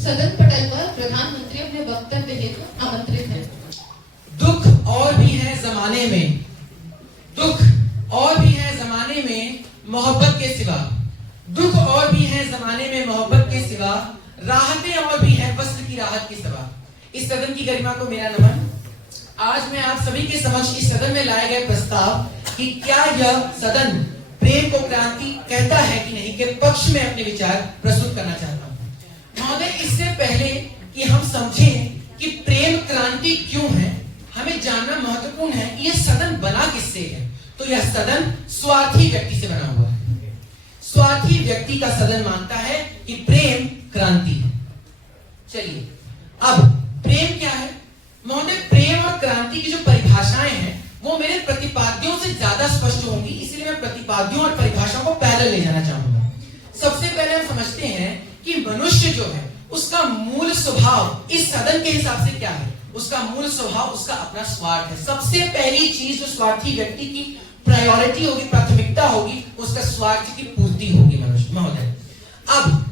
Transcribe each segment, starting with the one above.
सदन पटल पर प्रधानमंत्री अपने वक्तव्य हेतु आमंत्रित हैं। दुख और भी है जमाने में, दुख और भी है जमाने में मोहब्बत के सिवा, दुख और भी है जमाने में मोहब्बत के सिवा, राहतें और भी है वस्त्र की राहत के सिवा। इस सदन की गरिमा को मेरा नमन। आज मैं आप सभी के समक्ष इस सदन में लाए गए प्रस्ताव कि क्या यह सदन प्रेम को क्रांति कहता है कि नहीं के पक्ष में अपने विचार प्रस्तुत करना चाहता हूं। महोदय, इससे पहले कि हम समझें कि प्रेम क्रांति क्यों है, हमें जानना महत्वपूर्ण है कि यह सदन बना किससे है। तो यह सदन स्वार्थी व्यक्ति से बना हुआ है। स्वार्थी व्यक्ति का सदन मानता है कि प्रेम क्रांति है। चलिए, अब प्रेम क्या है महोदय? प्रेम और क्रांति की जो परिभाषाएं हैं वो मेरे प्रतिपाद्यों से ज्यादा स्पष्ट होंगी, इसलिए मैं प्रतिपाद्यों और परिभाषाओं को पैरेलल ले जाना चाहूंगा। सबसे पहले हम समझते हैं कि मनुष्य जो है उसका मूल स्वभाव इस सदन के हिसाब से क्या है। उसका मूल स्वभाव उसका अपना स्वार्थ है। सबसे पहली चीज जो स्वार्थी व्यक्ति की प्रायोरिटी होगी, प्राथमिकता होगी, उसका स्वार्थ की पूर्ति होगी मनुष्य महोदय। अब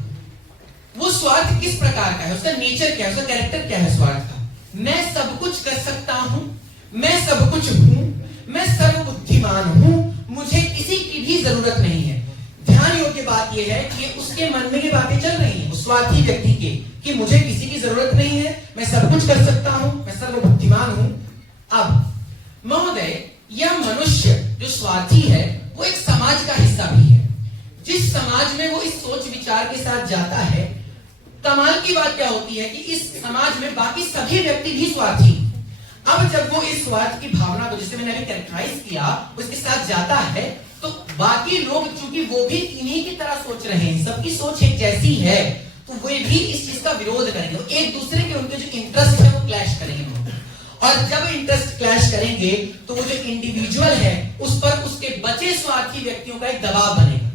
वो स्वार्थ किस प्रकार का है, उसका नेचर क्या है, उसका कैरेक्टर क्या है स्वार्थ का? मैं सब कुछ कर सकता हूं, मैं सब कुछ हूं, मैं सर्वबुद्धिमान हूं, मुझे किसी की भी जरूरत नहीं है। ध्यान योग्य बात यह है कि उसके मन में ये बातें चल रही हैं, उस स्वार्थी व्यक्ति के, कि मुझे किसी की जरूरत नहीं है, मैं सब कुछ कर सकता हूं, मैं सर्वबुद्धिमान हूं। अब महोदय, यह मनुष्य जो स्वार्थी है वो एक समाज का हिस्सा भी है। जिस समाज में वो इस सोच विचार के साथ जाता है, कमाल की बात क्या होती है कि इस समाज में बाकी सभी व्यक्ति भी स्वार्थी। अब जब वो इस स्वार्थ की भावना को, जिसे मैंने अभी कैरेक्टराइज किया, उसके साथ जाता है, तो बाकी लोग चूंकि वो भी इन्हीं की तरह सोच रहे हैं, सबकी सोच एक जैसी है, तो वे भी इस चीज का विरोध करेंगे। एक दूसरे के उनके जो इंटरेस्ट है वो क्लैश करेंगे। और जब इंटरेस्ट क्लैश करेंगे तो वो जो इंडिविजुअल है उस पर उसके बचे स्वार्थी व्यक्तियों का एक दबाव बनेगा।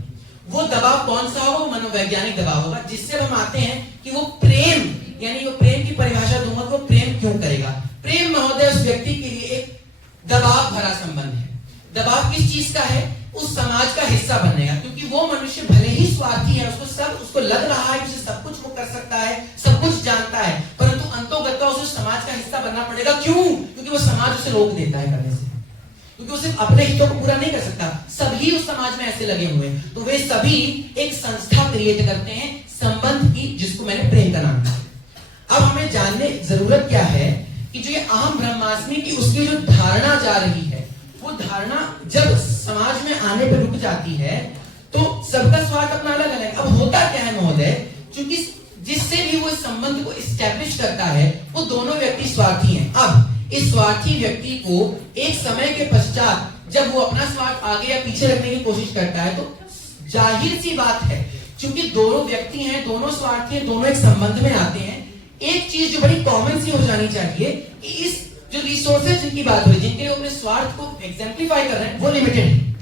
वो दबाव कौन सा होगा? वो मनोवैज्ञानिक दबाव होगा, जिससे हम आते हैं कि वो प्रेम, यानी वो प्रेम की परिभाषा दूंगा कि वो प्रेम क्यों करेगा। प्रेम महोदय उस व्यक्ति के लिए एक दबाव भरा संबंध है। दबाव किस चीज का है? उस समाज का हिस्सा बनने का, क्योंकि वो मनुष्य भले ही स्वार्थी है, उसको लग रहा है कि उसे सब कुछ वो कर सकता है, सब कुछ जानता है, परंतु अंतोगत्वा उसे समाज का हिस्सा बनना पड़ेगा। क्यों? क्योंकि वो समाज उसे रोक देता है करने से, क्योंकि वो सिर्फ अपने हितों को पूरा नहीं कर सकता। सभी उस समाज में ऐसे लगे हुए हैं, तो वे सभी एक संस्था क्रिएट करते हैं संबंध की, जिसको मैंने प्रेम का नाम दिया। अब हमें जानने जरूरत क्या है कि जो ये अहम ब्रह्मास्मि की उसकी जो धारणा जा रही है, वो धारणा जब समाज में आने पर रुक जाती है तो सबका स्वार्थ अपना अलग अलग है। अब होता क्या है महोदय, क्योंकि जिससे भी वो इस संबंध को एस्टैब्लिश करता है वो दोनों व्यक्ति स्वार्थी हैं। अब इस स्वार्थी व्यक्ति को एक समय के पश्चात जब वो अपना स्वार्थ आगे या पीछे रखने की कोशिश करता है, तो जाहिर सी बात है, क्योंकि दोनों व्यक्ति हैं, दोनों स्वार्थी हैं, दोनों एक संबंध में आते हैं, एक चीज जो बड़ी कॉमन सी हो जानी चाहिए कि इस जो रिसोर्सेज जिनकी बात हो रही है, जिनके अपने स्वार्थ को एग्जेम्प्लीफाई कर रहे हैं, वो लिमिटेड है।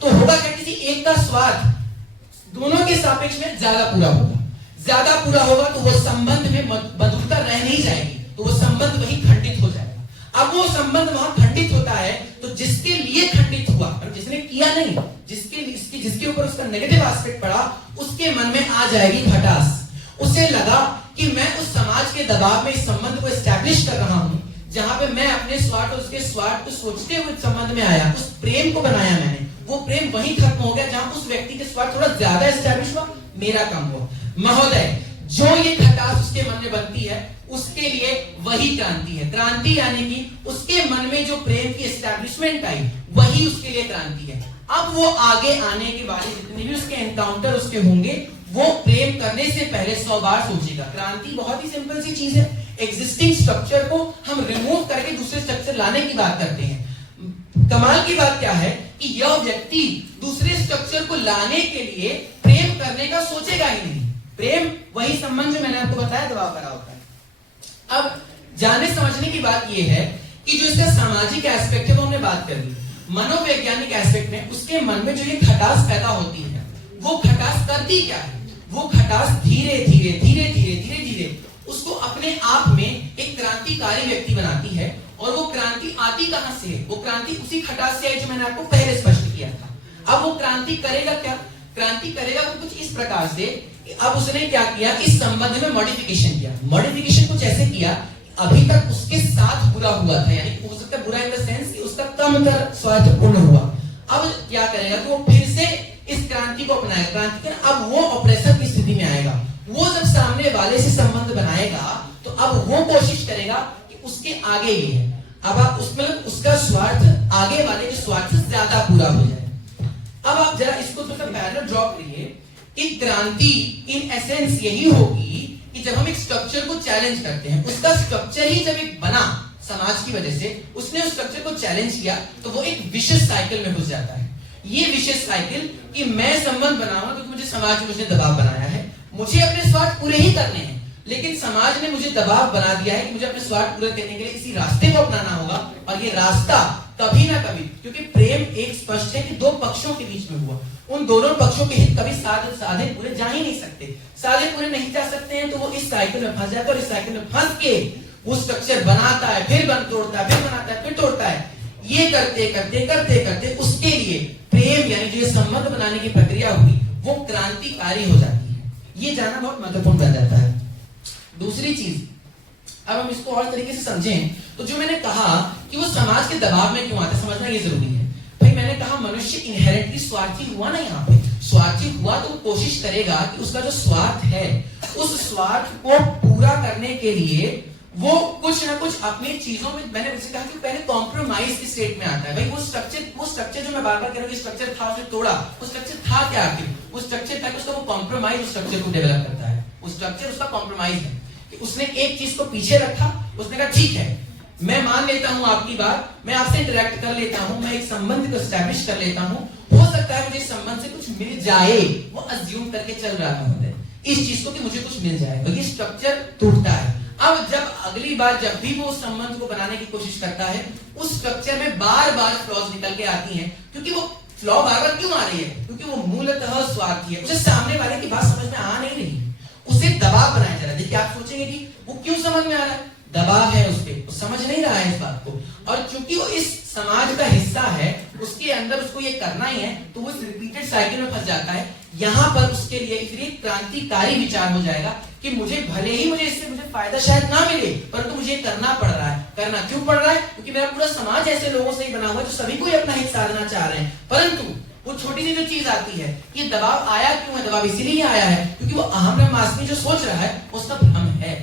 तो होगा क्या, किसी एक का स्वार्थ दोनों के सापेक्ष में ज्यादा पूरा होगा। ज्यादा पूरा होगा तो वो संबंध में मधुरता रह नहीं जाएगी, तो वो संबंध वहीं खंडित हो जाएगा। अब वो संबंध वहां खंडित होता है तो जिसके लिए खंडित हुआ, जिसने किया नहीं, जिसके ऊपर उसका नेगेटिव एस्पेक्ट पड़ा, उसके मन में आ जाएगी खटास। उसे लगा कि मैं उस समाज के दबाव में इस संबंध को एस्टैब्लिश कर रहा हूं, जहां पे मैं अपने स्वार्थ और उसके स्वार्थ को सोचते हुए संबंध में आया, उस प्रेम को बनाया मैंने, वो प्रेम वहीं खत्म हो गया जहां उस व्यक्ति के स्वार्थ थोड़ा ज्यादा एस्टैब्लिश हुआ, मेरा कम हुआ। महोदय, जो ये खटास उसके मन में बनती है उसके लिए वही क्रांति है। क्रांति यानी कि उसके मन में जो प्रेम की एस्टैब्लिशमेंट आई, वही उसके लिए क्रांति है। अब वो आगे आने के बाद जितने भी उसके एनकाउंटर उसके होंगे, वो प्रेम करने से पहले 100 बार सोचेगा। क्रांति बहुत ही सिंपल सी चीज है, एग्जिस्टिंग स्ट्रक्चर को हम रिमूव करके दूसरे स्ट्रक्चर लाने की बात करते हैं। कमाल की बात क्या है कि यह व्यक्ति दूसरे स्ट्रक्चर को लाने के लिए प्रेम करने का सोचेगा ही नहीं। प्रेम वही संबंध जो मैंने आपको बताया दबाव भरा होता है। अब जानने समझने की बात यह है कि जो इसका सामाजिक एस्पेक्ट है वो हमने बात कर ली। मनोवैज्ञानिक एस्पेक्ट में उसके मन में जो ये खटास पैदा होती है, वो खटास करती क्या है? वो खटास धीरे धीरे धीरे धीरे धीरे धीरे उसको अपने आप में एक क्रांतिकारी व्यक्ति बनाती है। और वो क्रांति आती कहां से है? वो क्रांति उसी खटास से है जो मैंने आपको पहले स्पष्ट किया था। अब वो क्रांति करेगा क्या? क्रांति करेगा वो कुछ इस प्रकार से अब उसने क्या किया, इस संबंध में मॉडिफिकेशन किया। मॉडिफिकेशन कुछ ऐसे किया, अभी तक उसके साथ बुरा हुआ था, यानी हो सकता है बुरा इन द सेंस कि उसका कमतर स्वार्थ पूर्ण हुआ। अब क्या करेगा कि वो फिर से इस क्रांति को अपनाएगा। क्रांति का अब वो ऑपरेशन की स्थिति में आएगा। वो जब सामने वाले से संबंध बनाएगा तो अब वो कोशिश करेगा कि उसके आगे ये है, अब आप उसमें उसका स्वार्थ आगे वाले के स्वार्थ से ज्यादा पूरा हो जाए। अब आप जरा इसको थोड़ा पैरेलल ड्रॉ करिए कि क्रांति इन एसेंस यही होगी कि जब हम एक स्ट्रक्चर को चैलेंज करते हैं, उसका स्ट्रक्चर ही जब एक बना समाज की वजह से, उसने उस स्ट्रक्चर को चैलेंज किया तो वो एक विशेष साइकिल में घुस जाता है। ये विशेष साइकिल कि मैं संबंध बनाऊंगा क्योंकि मुझे समाज में मुझे दबाव बनाया है, मुझे अपने स्वार्थ पूरे ही करने हैं, लेकिन समाज ने मुझे दबाव बना दिया है कि मुझे अपने स्वार्थ पूरे करने के लिए इसी रास्ते को अपनाना होगा। और ये रास्ता कभी ना कभी, क्योंकि प्रेम एक स्पष्ट है कि दो पक्षों के बीच में हुआ, उन दोनों पक्षों के हित कभी साधे पूरे जा ही नहीं सकते। साधे पूरे नहीं जा सकते हैं तो वो इस साइकिल में फंस जाता है और इस साइकिल में फंस के वो स्ट्रक्चर बनाता है, फिर तोड़ता है, फिर बनाता है, फिर तोड़ता है। ये करते करते उसके लिए प्रेम यानी जो संबंध बनाने की प्रक्रिया हुई वो क्रांतिकारी हो जाती है। ये जानना बहुत महत्वपूर्ण बन जाता है। दूसरी चीज, अब हम इसको और तरीके से समझें तो जो मैंने कहा कि वो समाज के दबाव में क्यों आता है, समझना ये जरूरी है। भाई मैंने कहा मनुष्य इनहेरेंटली स्वार्थी हुआ ना, यहाँ पे स्वार्थी हुआ तो कोशिश करेगा कि उसका जो स्वार्थ है उस स्वार्थ को पूरा करने के लिए वो कुछ ना कुछ अपनी चीजों में, मैंने उसे कहा कि पहले कॉम्प्रोमाइज की स्टेट में आता है। भाई वो स्ट्रक्चर जो मैं बार बार कह रहा हूँ स्ट्रक्चर था, उसने तोड़ा, वो स्ट्रक्चर था क्या आखिर, वो स्ट्रक्चर था कि उसका वो कॉम्प्रोमाइज उस स्ट्रक्चर को डेवलप करता है। वो स्ट्रक्चर उसका कॉम्प्रोमाइज है कि उसने एक चीज को पीछे रखा, उसने कहा ठीक है मैं मान लेता हूं आपकी बात, मैं आपसे इंटरेक्ट कर लेता हूं, मैं एक संबंध को एस्टैब्लिश कर लेता हूं, हो सकता है मुझे इस संबंध से कुछ मिल जाए, वो अज्यूम करके चल रहा था इस चीज को कि मुझे कुछ मिल जाए, और ये स्ट्रक्चर टूटता है। अब जब अगली बार जब भी वो उस संबंध को बनाने की कोशिश करता है, उस स्ट्रक्चर में बार बार फ्लॉज निकल के आती हैं। क्योंकि वो फ्लॉ बार बार क्यों आ रही है, क्योंकि वो मूलतः स्वार्थी है, उसे सामने वाले की बात समझ में आ नहीं रही, उसे दबाव बनाया जा रहा है। देखिए आप सोचेंगे कि वो क्यों समझ में आ रहा है, दबाव है उस पर, वो समझ नहीं रहा है इस बात को, और चूंकि वो इस समाज का हिस्सा है, उसके अंदर उसको ये करना ही है, तो वो इस रिपीटेड साइकिल में फंस जाता है। यहाँ पर उसके लिए इसलिए क्रांतिकारी विचार हो जाएगा कि मुझे भले ही मुझे इससे मुझे फायदा शायद ना मिले, परंतु मुझे करना पड़ रहा है। करना क्यों पड़ रहा है, क्योंकि मेरा पूरा समाज ऐसे लोगों से ही बना हुआ है जो सभी को अपना हित साधना चाह रहे हैं। परंतु वो छोटी सी जो चीज आती है, ये दबाव आया क्यों है, दबाव इसीलिए आया है क्योंकि वो अहम ब्रह्मास्मि जो सोच रहा है उसका भ्रम है,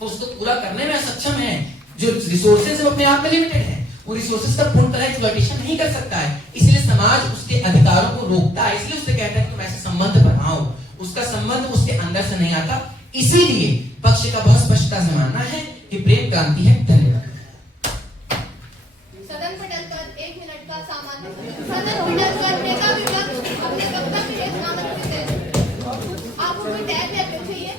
वो उसको पूरा करने में असक्षम है। जो रिसोर्सेज है वो अपने आप में लिमिटेड है, वो रिसोर्सेज का पूर्ण तरह एक्सप्लॉइटेशन नहीं कर सकता है, इसलिए समाज उसके अधिकारों को रोकता है, इसलिए उससे कहता है कि तुम ऐसे संबंध बनाओ, उसका संबंध उसके अंदर से नहीं आता। इसीलिए पक्ष का बहुत स्पष्टता से मानना है कि प्रेम क्रांति है। धन्यवाद। सदन पटल पर 1 मिनट का सामान्य सदन पटल पर नेता विपक्ष अपने वक्तव्य के सामने से आपको कोई टैग या कुछ चाहिए।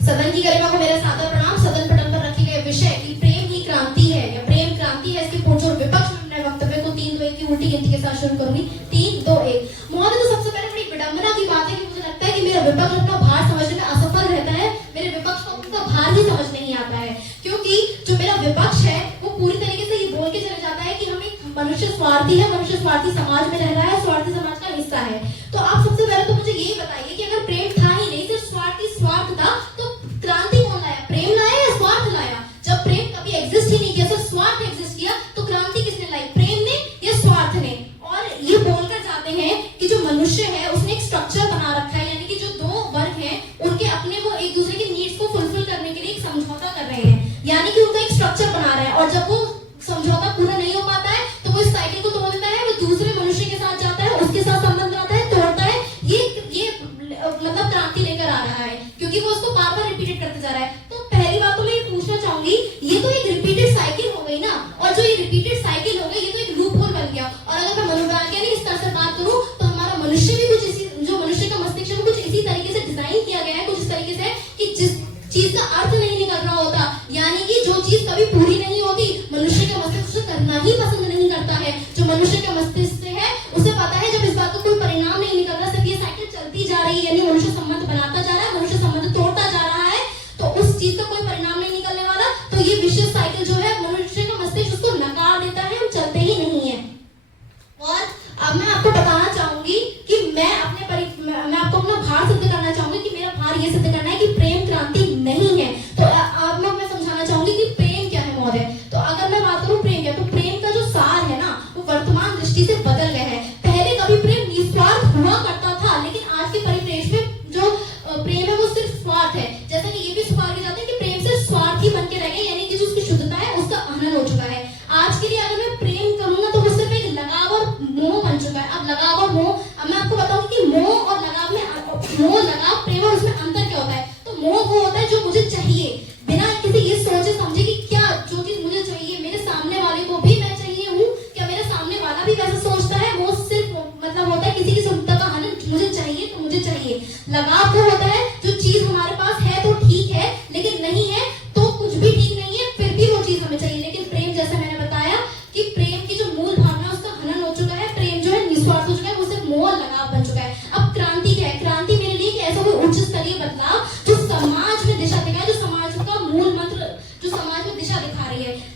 सदन की गरिमा को मेरा सादर प्रणाम। सदन पटल पर रखे गए विषय की प्रेम ही क्रांति है या प्रेम क्रांति है, इसके पुरजोर विपक्ष में अपने वक्तव्य को 3-2-1 की उल्टी गिनती के साथ शुरू करूंगी। 3-2-1। महोदय, तो सबसे पहले बड़ी विडंबना की बात है कि मुझे लगता है कि मेरा विपक्ष अपना भार समझने में असफल रहता है, मेरे विपक्ष को उनका भार ही समझ नहीं आता है, क्योंकि जो मेरा विपक्ष है वो पूरी तरीके से ये बोल के चले जाता है कि हम एक मनुष्य स्वार्थी है, मनुष्य स्वार्थी समाज में रह रहा है, स्वार्थी समाज का हिस्सा है। तो आप सबसे पहले तो मुझे यही बताइए कि अगर प्रेम था ही नहीं, सिर्फ स्वार्थ था, तो क्रांति कौन लाया, प्रेम लाया या स्वार्थ लाया? जब प्रेम कभी एग्जिस्ट ही नहीं किया, सिर्फ स्वार्थ एग्जिस्ट किया, तो क्रांति किसने लाई, प्रेम ने या स्वार्थ ने? और ये बोलकर जाते हैं कि जो मनुष्य है उसने एक स्ट्रक्चर बना रखा है, यानी कि जो दो वर्ग हैं उनके अपने वो एक दूसरे की नीड्स को फुलफिल करने के लिए एक समझौता कर रहे हैं, यानी कि उनका एक स्ट्रक्चर बना रहा है, और जब वो समझौता पूरा नहीं हो पाता है तो वो इस साइकिल को तोड़ देता है, वो दूसरे मनुष्य के साथ जाता है, उसके साथ संबंध बनाता है, तोड़ता है। ये मतलब क्रांति लेकर आ रहा है, क्योंकि वो उसको बार बार रिपीटेड करते जा रहा है। तो पहली बात तो मैं ये पूछना चाहूंगी, ये तो एक रिपीटेड साइकिल हो गई ना, और जो ये रिपीटेड साइकिल हो गई ये तो एक लूप होल बन गया। और अगर मैं मनोविज्ञान की इस तरह से बात करूं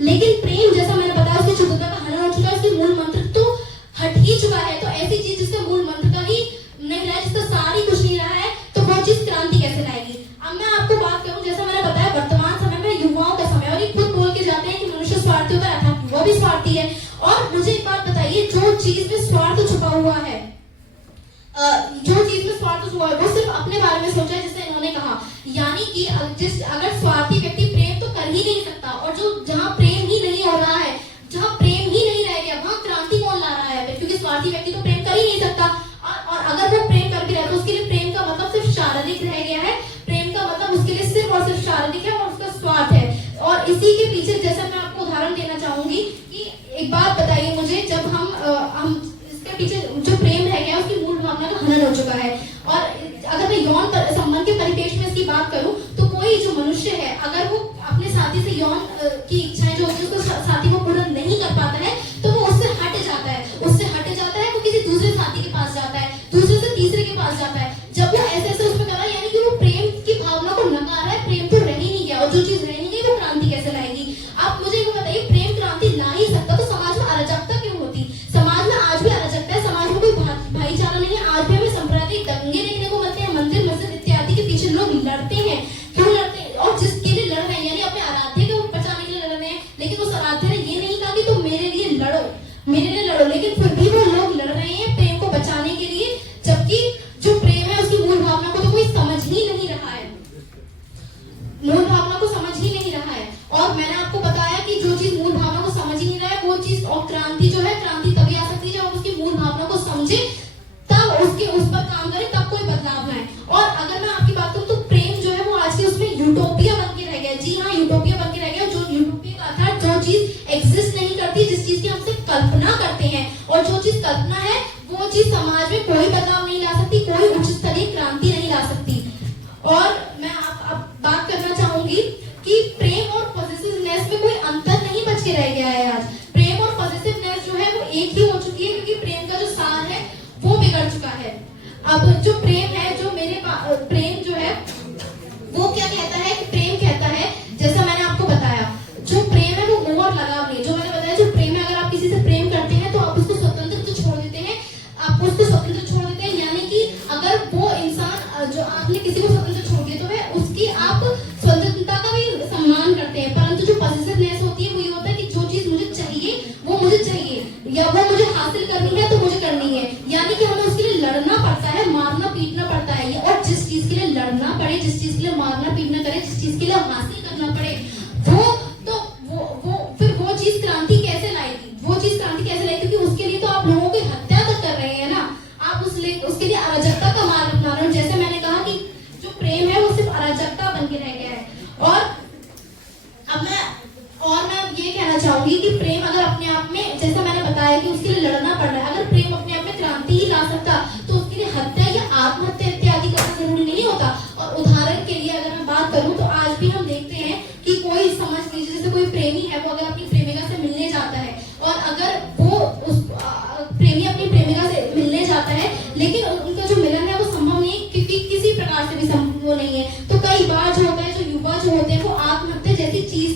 लेकिन प्रेम जैसा मैंने बताया उसकी शुद्धता का हनन हो चुका है, उसकी मूल मंत्र तो हट ही चुका है। तो ऐसी चीज जिसका मूल मंत्र का ही नहीं रहा है, जिसका सार ही कुछ नहीं रहा है, तो वो चीज क्रांति कैसे लाएगी। अब मैं आपको बात करूं, जैसा मैंने बताया वर्तमान समय में युवाओं का समय, और ये खुद बोल के जाते हैं कि मनुष्य स्वार्थी होता है, अर्थात वो भी स्वार्थी है। और मुझे एक बात बताइए, जो चीज में स्वार्थ छुपा हुआ है, जो चीज में स्वार्थ छुपा है, वो सिर्फ अपने बारे में सोचा है, जैसे इन्होंने कहा। यानी कि अगर स्वार्थी व्यक्ति प्रेम तो कर ही नहीं सकता, और जो जहाँ प्रेम ही नहीं हो रहा है, जहाँ प्रेम ही नहीं रह गया, वहाँ क्रांति कौन ला रहा है, क्योंकि स्वार्थी व्यक्ति तो प्रेम कर ही नहीं सकता। और अगर वो प्रेम कर भी रहा है तो उसके लिए प्रेम का मतलब सिर्फ शारीरिक रह गया है, प्रेम का मतलब उसके लिए सिर्फ और सिर्फ शारीरिक है, और उसका स्वार्थ है। और इसी के पीछे जैसा मैं आपको उदाहरण देना चाहूंगी कि एक बात बताइए मुझे, जब हम इसके पीछे जो प्रेम रह गया उसकी मूल भावना का हनन हो चुका है। और अगर मैं यौन संबंध के परिपेक्ष में इसकी बात करूं तो कोई जो मनुष्य है, अगर वो अपने साथी से यौन की इच्छाएं जो होती है उसको साथी को पूर्ण नहीं कर पाता है, तो वो उससे हट जाता है, वो किसी दूसरे साथी के पास जाता है, दूसरे से तीसरे के पास जाता है। जब वो ऐसे उसमें कर रहा है, यानी कि वो प्रेम की भावना को नकार रहा है, प्रेम तो रह ही नहीं गया, और जो चीज रह नहीं गई वो क्रांति कैसे लाएगी। आप मुझे ये बताइए, प्रेम क्रांति ला ही सकता तो समाज में अराजकता क्यों होती। समाज में आज भी अराजकता है, समाज में कोई भाईचारा नहीं है, आज भी हमें सांप्रदायिक दंगे देखने को मिलते हैं, मंदिर मस्जिद इत्यादि के पीछे लोग लड़ते हैं। क्यों लड़ते हैं? और जिसके लिए लड़ रहे हैं, यानी अपने आराध्य को बचाने के लिए लड़ रहे हैं, लेकिन उस आराध्य ने ये नहीं कहा कि तुम मेरे लिए लड़ो, लेकिन फिर भी वो लोग लड़ रहे हैं प्रेम को बचाने के लिए, जबकि जो प्रेम है उसकी मूल भावना को तो कोई समझ ही नहीं रहा है, मूल भावना को समझ ही नहीं रहा है। और मैंने आपको बताया कि जो चीज मूल भावना को समझ ही नहीं रहा है वो चीज, और क्रांति जो है, क्रांति तभी आ सकती है जब उसकी मूल भावना को समझे, तब उस पर काम करे, तब कोई बदलाव लाए। और अगर मैं आपकी बात करूं तो प्रेम जो है वो आज के उसमें यूटोपिया बन के रह गया। जी हाँ, यूटोपिया बन के रह गया। जो यूटोपिया का था, जो चीज एग्जिस्ट नहीं करती, जिस चीज की हम सिर्फ कल्पना करते हैं, और जो चीज कल्पना है वो चीज समाज में कोई बदलाव नहीं ला सकती, कोई उच्च स्तरीय क्रांति नहीं ला सकती। और मैं अब बात करना चाहूंगी कि प्रेम और पॉजिटिवनेस में कोई अंतर नहीं बच के रह गया है। आज प्रेम और पॉजिटिवनेस जो है वो एक ही हो चुकी है, क्योंकि प्रेम का जो सार है वो बिगड़ चुका है। अब जो प्रेम है, जो प्रेम जो है वो क्या कहता है कि प्रेम कहता है, जैसा मैंने आपको बताया, जो प्रेम है वो मोह और लगाव नहीं। जो मैंने बताया, जो प्रेम है, अगर आप किसी से प्रेम करते हैं तो आप उसको स्वतंत्र तो छोड़ देते हैं, यानी कि अगर वो इंसान, जो आपने किसी को स्वतंत्र छोड़ दिया, तो है उसकी आप स्वतंत्रता का भी सम्मान करते हैं। परंतु जो पॉजिटिवनेस होती है वो ये होता है कि जो चीज मुझे चाहिए वो मुझे चाहिए, या वो मुझे हासिल करनी है तो मुझे करनी है, यानी कि हमें उसके लिए लड़ना पड़ता है, मारना पीटना पड़ता है। और जिस चीज के लिए लड़ना पड़े, जिस चीज के लिए मारना पीटना करे, जिस चीज के लिए हासिल करना पड़े, फिर वो चीज क्रांति कैसे लाएगी, क्योंकि उसके लिए तो आप लोगों की हत्या तक कर रहे हैं ना, आप उसके लिए अराजकता का मार्ग अपना रहे हो। जैसे मैंने कहा कि जो प्रेम है वो सिर्फ अराजकता बन के रह गया है। और मैं ये कहना चाहूंगी कि प्रेम अगर अपने आप में, जैसा मैंने बताया कि उसके लिए लड़ना पड़ रहा है, अगर प्रेम अपने आप में क्रांति ही ला सकता तो उसके लिए हत्या या आत्महत्या इत्यादि करना जरूरी नहीं होता। और उदाहरण के लिए अगर मैं बात करूं तो आज भी हम देखते हैं कि कोई, समझ लीजिए जैसे कोई प्रेमी है, वो अगर अपनी प्रेमिका से मिलने जाता है, और अगर वो उस प्रेमी अपनी प्रेमिका से मिलने जाता है, लेकिन उनका जो मिलन है वो संभव नहीं है, क्योंकि किसी प्रकार से भी संभव नहीं है, तो कई बार जो होता है, जो युवा जो होते हैं वो आत्महत्या जैसी चीज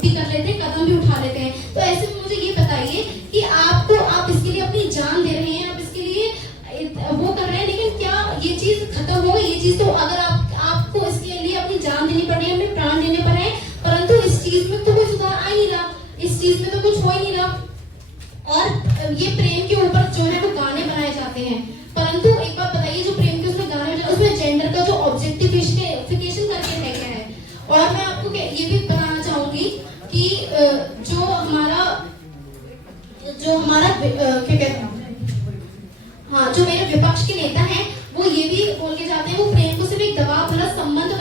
भी कर लेते हैं, कदम भी उठा लेते हैं। तो ऐसे में मुझे ये बताइए कि आप इसके लिए अपनी जान दे रहे हैं, आप इसके लिए वो कर रहे हैं, लेकिन क्या ये चीज खत्म हो गई? ये चीज तो अगर आपको इसके लिए अपनी जान देनी पड़ रही है, अपने प्राण देने पड़ रहे हैं, परंतु इस चीज में तो कोई सुधार आ ही नहीं रहा, इस चीज में तो कुछ हो ही नहीं रहा। और ये प्रेम के ऊपर जो है वो गाने बनाए जाते हैं, परंतु एक बात बताइए, जो प्रेम के उसमें गाने बनाए, उसमें जेंडर का जो ऑब्जेक्टिफिकेशन करके रह गया है। और मैं आपको ये भी बताना चाहूंगी कि जो हमारा क्या कहते हैं, हाँ, जो मेरे विपक्ष के नेता हैं वो ये भी बोल के जाते हैं, वो प्रेम को सिर्फ एक दबाव भरा संबंध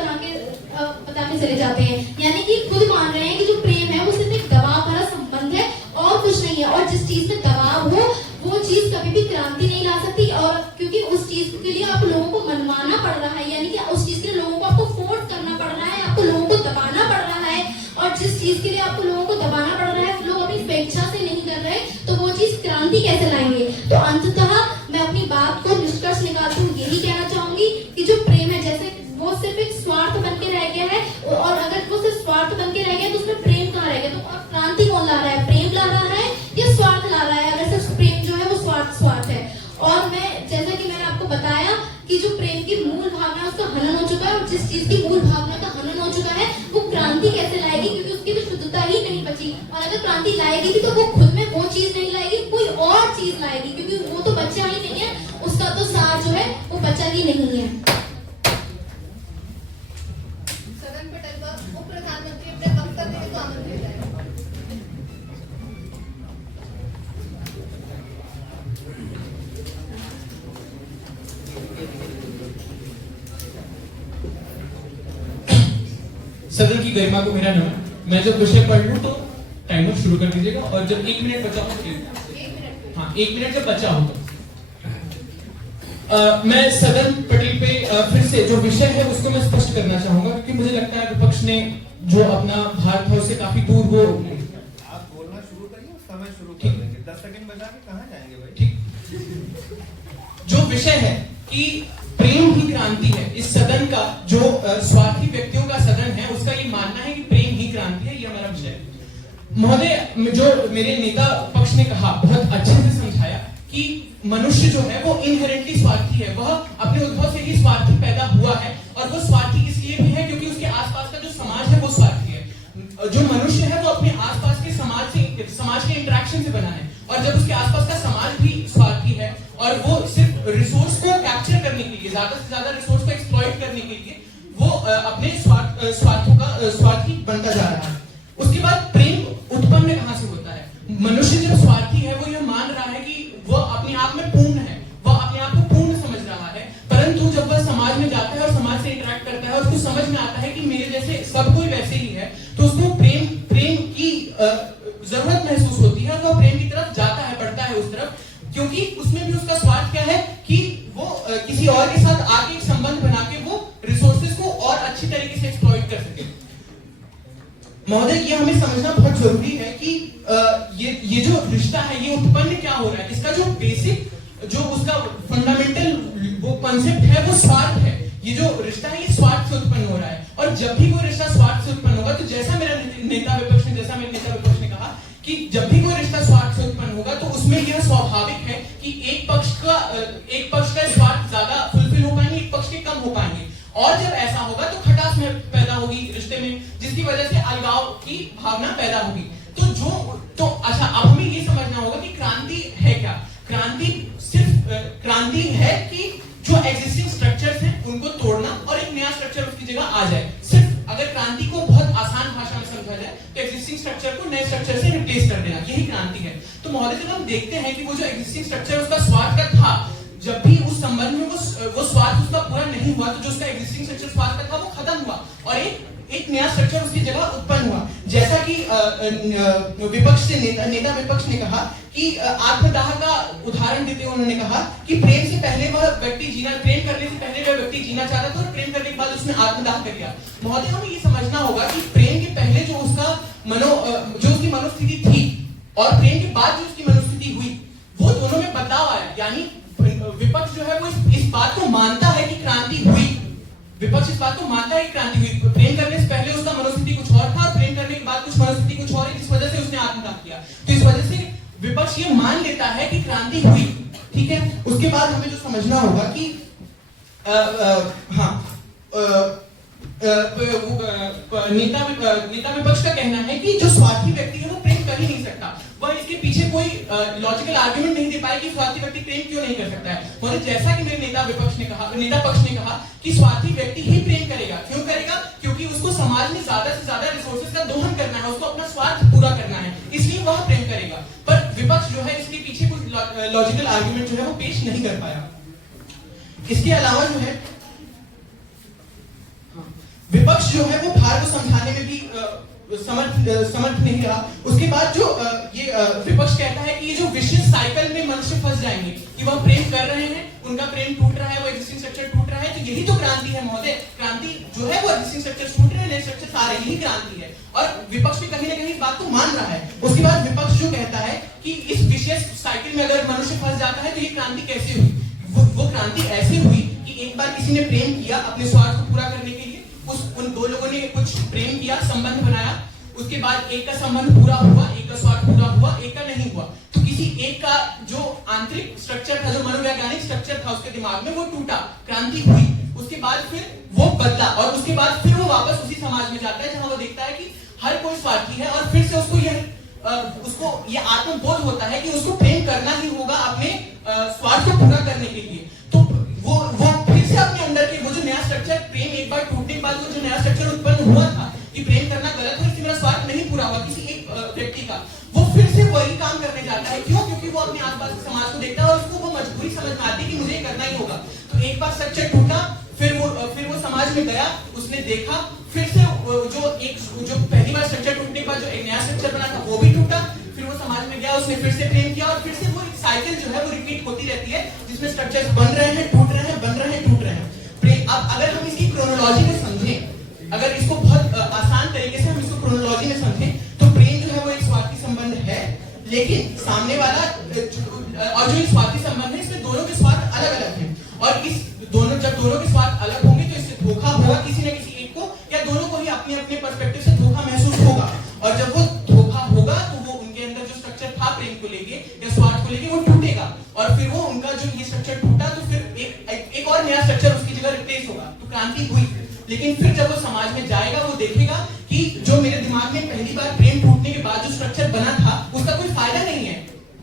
बताते चले जाते हैं, यानी कि खुद मान रहे हैं कि जो प्रेम है वो सिर्फ एक दबाव भरा संबंध है और कुछ नहीं है। और जिस चीज में दबाव हो वो चीज कभी भी क्रांति नहीं ला सकती, और क्योंकि उस चीज के लिए आप लोगों को मनवाना पड़ रहा है, यानी कि उस चीज के लिए लोगों को आपको फोर्स करना पड़ रहा है, आपको लोगों को दबाना पड़ रहा है। और जिस चीज के लिए आपको लोगों को दबाना पड़ रहा है, लोग अपनी स्वेच्छा से नहीं कर रहे, तो वो चीज क्रांति कैसे लाएंगे? तो अंततः मैं अपनी बात को निष्कर्ष निकालती हूँ, यही कहना चाहूंगी कि जो प्रेम है, जैसे वो सिर्फ एक स्वार्थ बन के रह गया है, और अगर वो सिर्फ स्वार्थ बन के रह गया तो उसमें प्रेम कहाँ रह गया? तो क्रांति और जिस चीज की मूल भावना का हनन हो चुका है, वो क्रांति कैसे लाएगी, क्योंकि उसकी तो शुद्धता ही नहीं बची। और अगर क्रांति लाएगी भी तो वो खुद में वो चीज नहीं लाएगी, कोई और चीज लाएगी, क्योंकि वो तो बच्चा ही नहीं है, उसका तो सार जो है वो बचा ही नहीं है। सदन पटेल का उप प्रधानमंत्री अपने वक्तव्य देने को आमंत्रित है। सदन की गरिमा को मेरा नमन। मैं जब विषय पढ़ लूं तो टाइमर शुरू कर दीजिएगा और जब 1 मिनट बचा हो तो 1 मिनट। हाँ 1 मिनट जब बचा हो तो मैं सदन पटेल पे फिर से जो विषय है उसको मैं स्पष्ट करना चाहूंगा, क्योंकि मुझे लगता है विपक्ष ने जो अपना भार था उससे काफी दूर वो आप बोलना शुरू करिए, समय शुरू कर देंगे। 10 सेकंड बचा के कहाँ जाएंगे भाई? ठीक। जो विषय है कि प्रेम ही क्रांति है, इस सदन का जो स्वार्थी व्यक्तियों का सदन है उसका ये मानना है कि प्रेम ही क्रांति है, ये हमारा विषय है। महोदय, जो मेरे नेता पक्ष ने कहा, बहुत अच्छे से समझाया कि मनुष्य जो है वो इनहेरेंटली स्वार्थी है, वह अपने उद्भव से ही स्वार्थी पैदा हुआ है, और वो स्वार्थी इसलिए भी है क्योंकि उसके आसपास का जो समाज है वो स्वार्थी है। जो मनुष्य है वो अपने आसपास के समाज के इंटरेक्शन से बना है, और जब उसके आसपास का समाज भी स्वार्थी है और वो सिर्फ रिसोर्स को कैप्चर करने के लिए, ज्यादा से ज्यादा रिसोर्स को एक्सप्लॉइट करने के लिए वो अपने स्वार्थी बनता जा रहा है। उसके बाद प्रेम उत्पन्न कहां से होता है? मनुष्य जब स्वार्थी है वो यह मान रहा है कि वो अपने आप में पूर्ण है, वो अपने आप को पूर्ण समझ रहा है, परंतु जब वह समाज में जाता है और समाज से इंटरेक्ट करता है और उसको समझ में आता है कि मेरे जैसे सब कोई वैसे ही है, तो उसको प्रेम की जरूरत महसूस होती है और वह प्रेम की तरफ जाता है, बढ़ता है उस तरफ, क्योंकि उसमें भी उसका स्वार्थ क्या है कि वो किसी और के साथ आगे एक संबंध बना के वो रिसोर्सेज को और अच्छी तरीके से एक्सप्लॉइट कर सके। महोदय, ये हमें समझना बहुत जरूरी है कि ये जो रिश्ता है ये उत्पन्न क्या हो रहा है, इसका जो बेसिक, जो उसका फंडामेंटल वो कॉन्सेप्ट है वो स्वार्थ है। ये जो रिश्ता है ये स्वार्थ से उत्पन्न हो रहा है, और जब भी कोई रिश्ता स्वार्थ से उत्पन्न होगा, तो जैसा मेरे नेता विपक्ष ने कहा कि जब भी कोई रिश्ता स्वार्थ से उत्पन्न होगा तो उसमें यह स्वाभाविक है कि एक पक्ष का स्वार्थ ज्यादा फुलफिल हो पाएंगे, एक पक्ष के कम हो पाएंगे, और जब ऐसा होगा तो खटास में पैदा होगी रिश्ते में, जिसकी वजह से अलगाव की भावना पैदा होगी। अच्छा, अब हमें ये समझना होगा कि क्रांति है क्या? क्रांति सिर्फ क्रांति है कि जो एग्जिस्टिंग स्ट्रक्चर्स हैं उनको तोड़ना और एक नया स्ट्रक्चर उसकी जगह आ जाए। सिर्फ अगर क्रांति को बहुत आसान भाषा में समझा जाए तो एग्जिस्टिंग स्ट्रक्चर को नए स्ट्रक्चर से रिप्लेस कर देना, यही क्रांति है। तो महोदय, जब हम देखते हैं कि वो जो एग्जिस्टिंग स्ट्रक्चर उसका स्वार्थ का था, जब भी उस संबंध में वो स्वार्थ उसका पूरा नहीं हुआ, तो जो उसका एग्जिस्टिंग स्ट्रक्चर स्वार्थ का था वो खत्म हुआ और एक नया स्ट्रक्चर उसकी जगह उत्पन्न हुआ। जैसा कि विपक्ष से नेता विपक्ष ने कहा कि आत्मदाह का उदाहरण देते हुए उन्होंने कहा कि प्रेम से पहले वह व्यक्ति प्रेम करने से पहले वह व्यक्ति जीना चाहता था और प्रेम करने के बाद उसने आत्मदाह कर लिया। महोदय, हमें ये समझना होगा कि प्रेम के पहले जो उसकी मनोस्थिति थी और प्रेम के बाद जो उसकी मनोस्थिति हुई, वो दोनों में बदलाव आया। यानी विपक्ष जो है वो इस बात को मानता है कि क्रांति हुई, विपक्ष इस बात को मानता है कि क्रांति हुई। प्रेम करने से पहले उसका मनोस्थिति कुछ और था और प्रेम करने के बाद कुछ मनोस्थिति कुछ और है, जिस वजह से उसने आत्मदाह किया। तो इस वजह से विपक्ष ये मान लेता है कि क्रांति हुई, ठीक है। उसके बाद हमें जो समझना होगा कि नेता विपक्ष का कहना है कि जो स्वार्थी व्यक्ति है वो प्रेम कर ही नहीं सकता। वह इसके पीछे कोई लॉजिकल आर्गुमेंट नहीं दे पाए कि स्वार्थी व्यक्ति प्रेम क्यों नहीं कर सकता है। और जैसा कि मेरे नेता पक्ष ने कहा कि स्वार्थी व्यक्ति ही प्रेम करेगा। क्यों करेगा? क्योंकि उसको समाज में ज्यादा से ज्यादा रिसोर्सेज का दोहन करना है, उसको अपना स्वार्थ पूरा करना है, इसलिए वह प्रेम करेगा। पर विपक्ष जो है इसके पीछे कुछ लॉजिकल आर्गुमेंट जो है वो पेश नहीं कर पाया। इसके अलावा जो है विपक्ष जो है वो भार को समझाने में भी समर्थ नहीं रहा। उसके बाद जो ये विपक्ष कहता है कि ये जो विशिष्ट साइकिल में मनुष्य फंस जाएंगे कि वह प्रेम कर रहे हैं, उनका प्रेम टूट रहा है, वो एग्जिस्टिंग स्ट्रक्चर टूट रहा है, तो यही तो क्रांति है महोदय। क्रांति जो है वो एग्जिस्टिंग स्ट्रक्चर टूट रहे हैं, नए स्ट्रक्चर आ रहे हैं, यही क्रांति है। और विपक्ष भी कहीं ना कहीं इस बात को मान रहा है। उसके बाद विपक्ष जो कहता है कि इस विशेष साइकिल में अगर मनुष्य फंस जाता है तो ये क्रांति कैसे हुई? वो क्रांति ऐसे हुई कि एक बार किसी ने प्रेम किया अपने स्वार्थ को पूरा करने के लिए, उन दो लोगों ने कुछ प्रेम किया, संबंध बनाया, उसके बाद एक का संबंध पूरा हुआ, एक का स्वार्थ पूरा हुआ, एक का नहीं हुआ, तो किसी एक का जो आंतरिक स्ट्रक्चर था, जो मनोवैज्ञानिक स्ट्रक्चर था उसके दिमाग में, वो टूटा, क्रांति हुई। उसके बाद फिर वो बदला और उसके बाद फिर वो वापस उसी समाज में जाता है जहां वो देखता है कि हर कोई स्वार्थी है और फिर से उसको ये आत्मबोध होता है कि उसको प्रेम करना ही होगा अपने स्वार्थ को पूरा करने के लिए। तो वो फिर से अपने अंदर के वो जो नया स्ट्रक्चर, प्रेम एक बार टूटने के बाद वो जो नया स्ट्रक्चर उत्पन्न हुआ था कि प्रेम करना गलत है, इससे मेरा स्वार्थ नहीं पूरा हुआ किसी एक व्यक्ति का, वो फिर से वही काम करने जाता है। क्यों? क्योंकि वो अपने आसपास के समाज को देखता है और उसको वो मजबूरी समझ में आती है कि मुझे ये करना ही होगा। तो एक बार स्ट्रक्चर टूटा, फिर वो समाज में गया, उसने देखा, फिर से जो पहली बार स्ट्रक्चर टूटने के बाद जो एक नया स्ट्रक्चर बना था वो भी टूटा, फिर वो समाज में गया, उसने फिर से प्रेम किया और फिर से वो एक साइकिल जो है वो रिपीट होती रहती है जिसमें स्ट्रक्चर्स बन रहे हैं, टूट रहे हैं, बन रहे हैं, टूट रहे हैं। प्रेम, अब अगर हम इसकी क्रोनोलॉजी में समझें, अगर इसको बहुत आसान तरीके से हम इसको क्रोनोलॉजी में समझें, तो प्रेम जो है वो एक स्वार्थी संबंध है, लेकिन सामने वाला और जो स्वार्थी संबंध है इसमें दोनों के स्वार्थ अलग अलग हैं और जब दोनों के स्वार्थ अलग होंगे तो इससे धोखा होगा किसी न किसी एक को, या दोनों को ही अपने अपने पर्सपेक्टिव से धोखा महसूस होगा। और जब वो धोखा होगा तो वो उनके अंदर जो स्ट्रक्चर था प्रेम को लेके या स्वार्थ को लेके वो टूटेगा और फिर वो उनका जो ये स्ट्रक्चर टूटा तो फिर एक और नया स्ट्रक्चर उसकी जगह रिप्लेस होगा। तो क्रांति हुई, लेकिन फिर जब वो समाज में जाएगा वो देखेगा कि जो मेरे दिमाग में पहली बार प्रेम टूटने के बाद जो स्ट्रक्चर बना था उसका कोई फायदा नहीं है,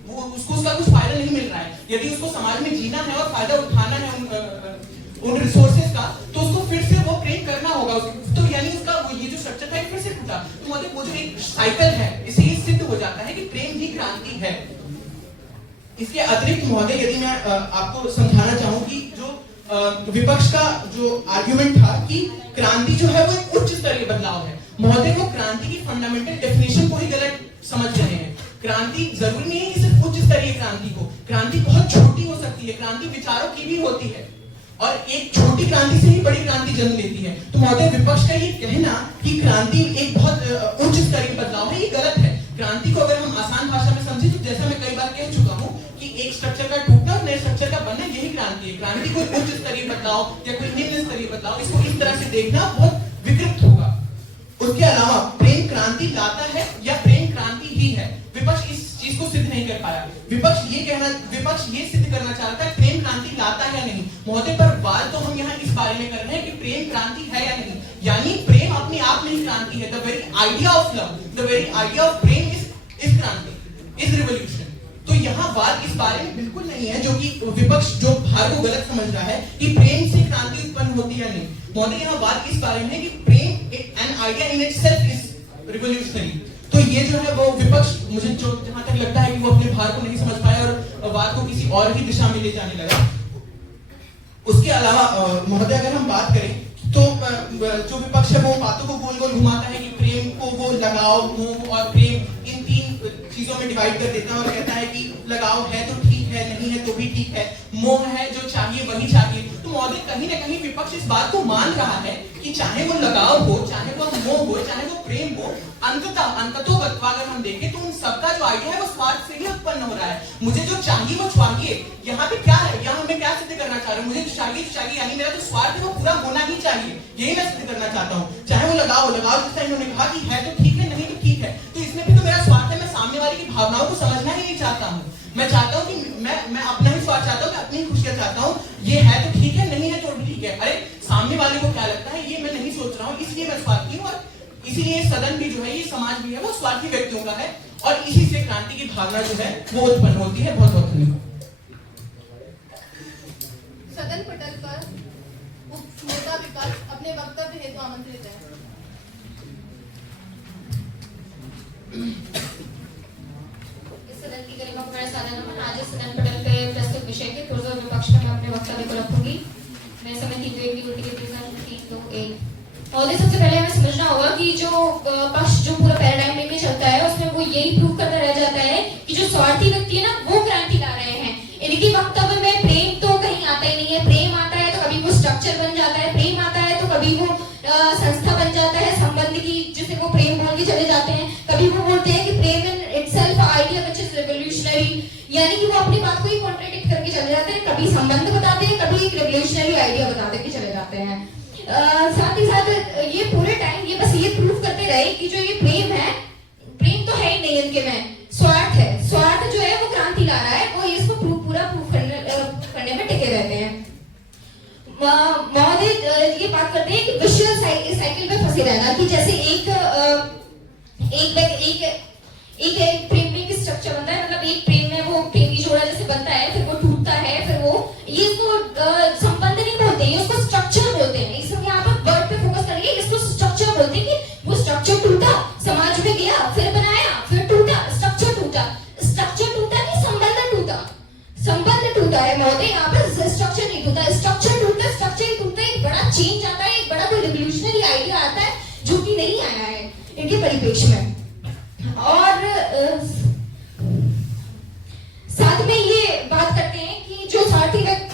उसको उसका कुछ फायदा नहीं मिल रहा है। यदि उसको समाज में जीना है और फायदा उठाना है उन रिसोर्सेज का, तो उसको फिर से वो प्रेम करना होगा। तो यानी उसका ये जो स्ट्रक्चर था फिर से टूटा। तो मतलब वो जो एक साइकिल है, इससे ये सिद्ध हो जाता है कि प्रेम ही क्रांति है। इसके अतिरिक्त महोदय, यदि मैं आपको समझाना चाहूं कि जो विपक्ष का जो आर्गुमेंट था कि क्रांति जो है वो एक उच्च स्तरीय बदलाव है, महोदय वो क्रांति की फंडामेंटल डेफिनेशन को ही गलत समझ रहे हैं। क्रांति जरूरी नहीं है कि सिर्फ उच्च स्तरीय क्रांति हो, क्रांति बहुत छोटी हो सकती है, क्रांति विचारों की भी होती है और एक छोटी क्रांति से ही बड़ी क्रांति जन्म लेती है। तो महोदय विपक्ष का ये कहना कि क्रांति एक बहुत उच्च स्तरीय बदलाव है, ये गलत है। क्रांति को अगर हम आसान भाषा में समझें तो जैसा मैं कई बार कह चुका हूं कि एक स्ट्रक्चर का टूटना और नए स्ट्रक्चर का बनना यही क्रांति है। क्रांति कोई उच्च स्तरीय बदलाव या कोई निम्न स्तरीय बदलाव, इसको इस तरह से देखना बहुत विकृत होगा। उसके अलावा प्रेम क्रांति लाता है या प्रेम क्रांति ही है, विपक्ष इस चीज को सिद्ध नहीं कर पाया। विपक्ष ये सिद्ध करना चाहता है प्रेम क्रांति लाता है या नहीं। महोदय पर बात तो हम यहाँ इस बारे में कर रहे हैं कि प्रेम क्रांति है या नहीं, यानी प्रेम अपने आप में ही क्रांति है। The very idea of love, the very idea of Prem is क्रांति, इज रिवॉल्यूशन। तो यहाँ बात इस बारे में बिल्कुल नहीं है जो कि विपक्ष जो भार को गलत समझ रहा है कि प्रेम से क्रांति उत्पन्न होती है या नहीं। महोदय यहाँ बात इस बारे में है कि prem an idea in itself is revolutionary. तो ये जो है वो विपक्ष, मुझे जो जहां तक लगता है कि वो अपने भार को नहीं समझ पाया और बात को किसी और ही दिशा में ले जाने लगा। उसके अलावा महोदय अगर हम बात करें तो जो विपक्ष है वो बातों को गोल गोल घुमाता है कि प्रेम को वो लगाव, मोह और प्रेम इन तीन चीजों में डिवाइड कर देता है और कहता है कि लगाव है तो ठीक है, नहीं है तो भी ठीक है, मोह है जो चाहिए वही चाहिए। तो महोदय कहीं ना कहीं विपक्ष इस बात को मान रहा है कि चाहे वो लगाव हो, चाहे वो मोह हो, चाहे वो प्रेम हो, अंततोगत्वा अगर हम देखें तो उन सबका जो आइडिया है वो स्वार्थ से ही उत्पन्न हो रहा है। मुझे जो चाहिए वो चाहिए, यहाँ पे क्या है, यहाँ मैं क्या सिद्ध करना चाह रहा हूँ, मुझे जो चाहिए यानी मेरा जो स्वार्थ है वो पूरा होना ही चाहिए, यही मैं सिद्ध करना चाहता हूँ। चाहे वो लगाव जिस टाइम उन्होंने कहा कि है तो ठीक है, नहीं तो ठीक है, तो इसमें भी तो मेरा स्वार्थ है, मैं सामने वाले की भावनाओं को समझना ही नहीं चाहता हूँ। मैं चाहता हूँ कि मैं अपना ही स्वार्थ चाहता हूँ, कि अपनी खुशियां चाहता हूँ, ये है तो ठीक है, नहीं है तो भी ठीक है। अरे सामने वाले को क्या लगता है ये मैं नहीं सोच रहा हूँ, इसलिए मैं स्वार्थी हूँ और इसीलिए सदन भी जो है, ये समाज भी है, वो स्वार्थी व्यक्तियों का है और इसी से क्रांति की भावना जो है वो उत्पन्न होती है। बहुत बहुत धन्यवाद। सदन पटल पर उपनेता विपक्ष अपने वक्तव्य हेतु आमंत्रित है। इस सदन की गरिमा को मेरा सादा नमन। आज इस सदन पटल पे प्रस्तुत विषय के पूर्व विपक्ष में मैं अपने वक्तव्य को रखूंगी। मैं समय 3-2-1 की उल्टी के 3-2-1। महोदय सबसे पहले हमें समझना होगा कि जो पक्ष जो पूरा पैराडाइम लेके चलता है उसमें वो यही प्रूव करता रह जाता है कि जो स्वार्थी व्यक्ति है ना वो क्रांति ला रहे हैं। इनके वक्तव्य में प्रेम तो कहीं आता ही नहीं है। प्रेम आता है तो कभी वो स्ट्रक्चर बन जाता है, प्रेम आता है तो कभी वो संस्था बन जाता है संबंध की, जिसे वो प्रेम बोल के चले जाते हैं। कभी वो बोलते हैं कि prem in itself idea which is revolutionary, यानी कि वो अपनी बात को ही कॉन्ट्रडिक्ट करके चले जाते हैं। कभी संबंध बताते हैं, कभी एक रिवॉल्यूशनरी आइडिया बताते के चले जाते हैं। साथ ही साथ ये पूरे टाइम ये बस ये प्रूफ करते रहे कि जो ये प्रेम है, प्रेम तो है ही नहीं इनके में, स्वार्थ है। स्वार्थ जो है वो क्रांति ला रहा है, वो इसको पूरा प्रूफ करने में टिके रहते हैं। महोदय एक प्रेम में एक स्ट्रक्चर बनता है, मतलब एक प्रेम में वो प्रेमी जोड़ा जैसे बनता है, फिर वो टूटता है, फिर वो ये इसको संबंध नहीं बोलते, ये उसको स्ट्रक्चर बोलते हैं। इसलिए यहाँ पर वर्ड पे फोकस करिए, इसको स्ट्रक्चर बोलते हैं कि वो स्ट्रक्चर टूटा, समाज में गया, फिर बनाया, फिर टूटा, स्ट्रक्चर टूटा। स्ट्रक्चर टूटा नहीं, संबंध टूटा, संबंध टूटा है महोदय, यहाँ पर स्ट्रक्चर नहीं टूटा, स्ट्रक्चर टूटा, स्ट्रक्चर ही टूटा। एक बड़ा चेंज आता है, एक बड़ा कोई रिवोल्यूशनरी आइडिया आता है जो कि नहीं आया है इनके परिप्रेक्ष्य में। और साथ में ये बात करते हैं कि जो स्वार्थी व्यक्ति,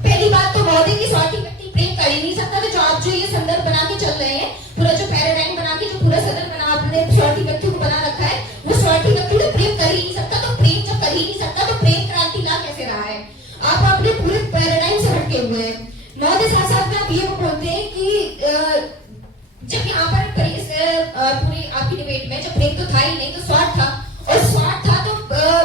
पहली बात तो महोदय की स्वार्थी व्यक्ति प्रेम कर ही नहीं सकता। तो जो आप जो ये संदर्भ बना के चल रहे हैं, पूरा जो पैराडाइम बना के जो पूरा सदन बना आपने स्वार्थी व्यक्ति को बना रखा है, वो स्वार्थी व्यक्ति तो प्रेम कर ही नहीं सकता। तो प्रेम जब कर ही नहीं सकता तो प्रेम क्रांति ला कैसे रहा है? आप अपने पूरे पैराडाइम से हटके हुए हैं महोदय। साथ साथ में आप ये बोलते हैं कि जब यहाँ पर पूरी आपकी डिबेट में जब प्रेम तो था ही नहीं, तो स्वार्थ था, और स्वार्थ था तो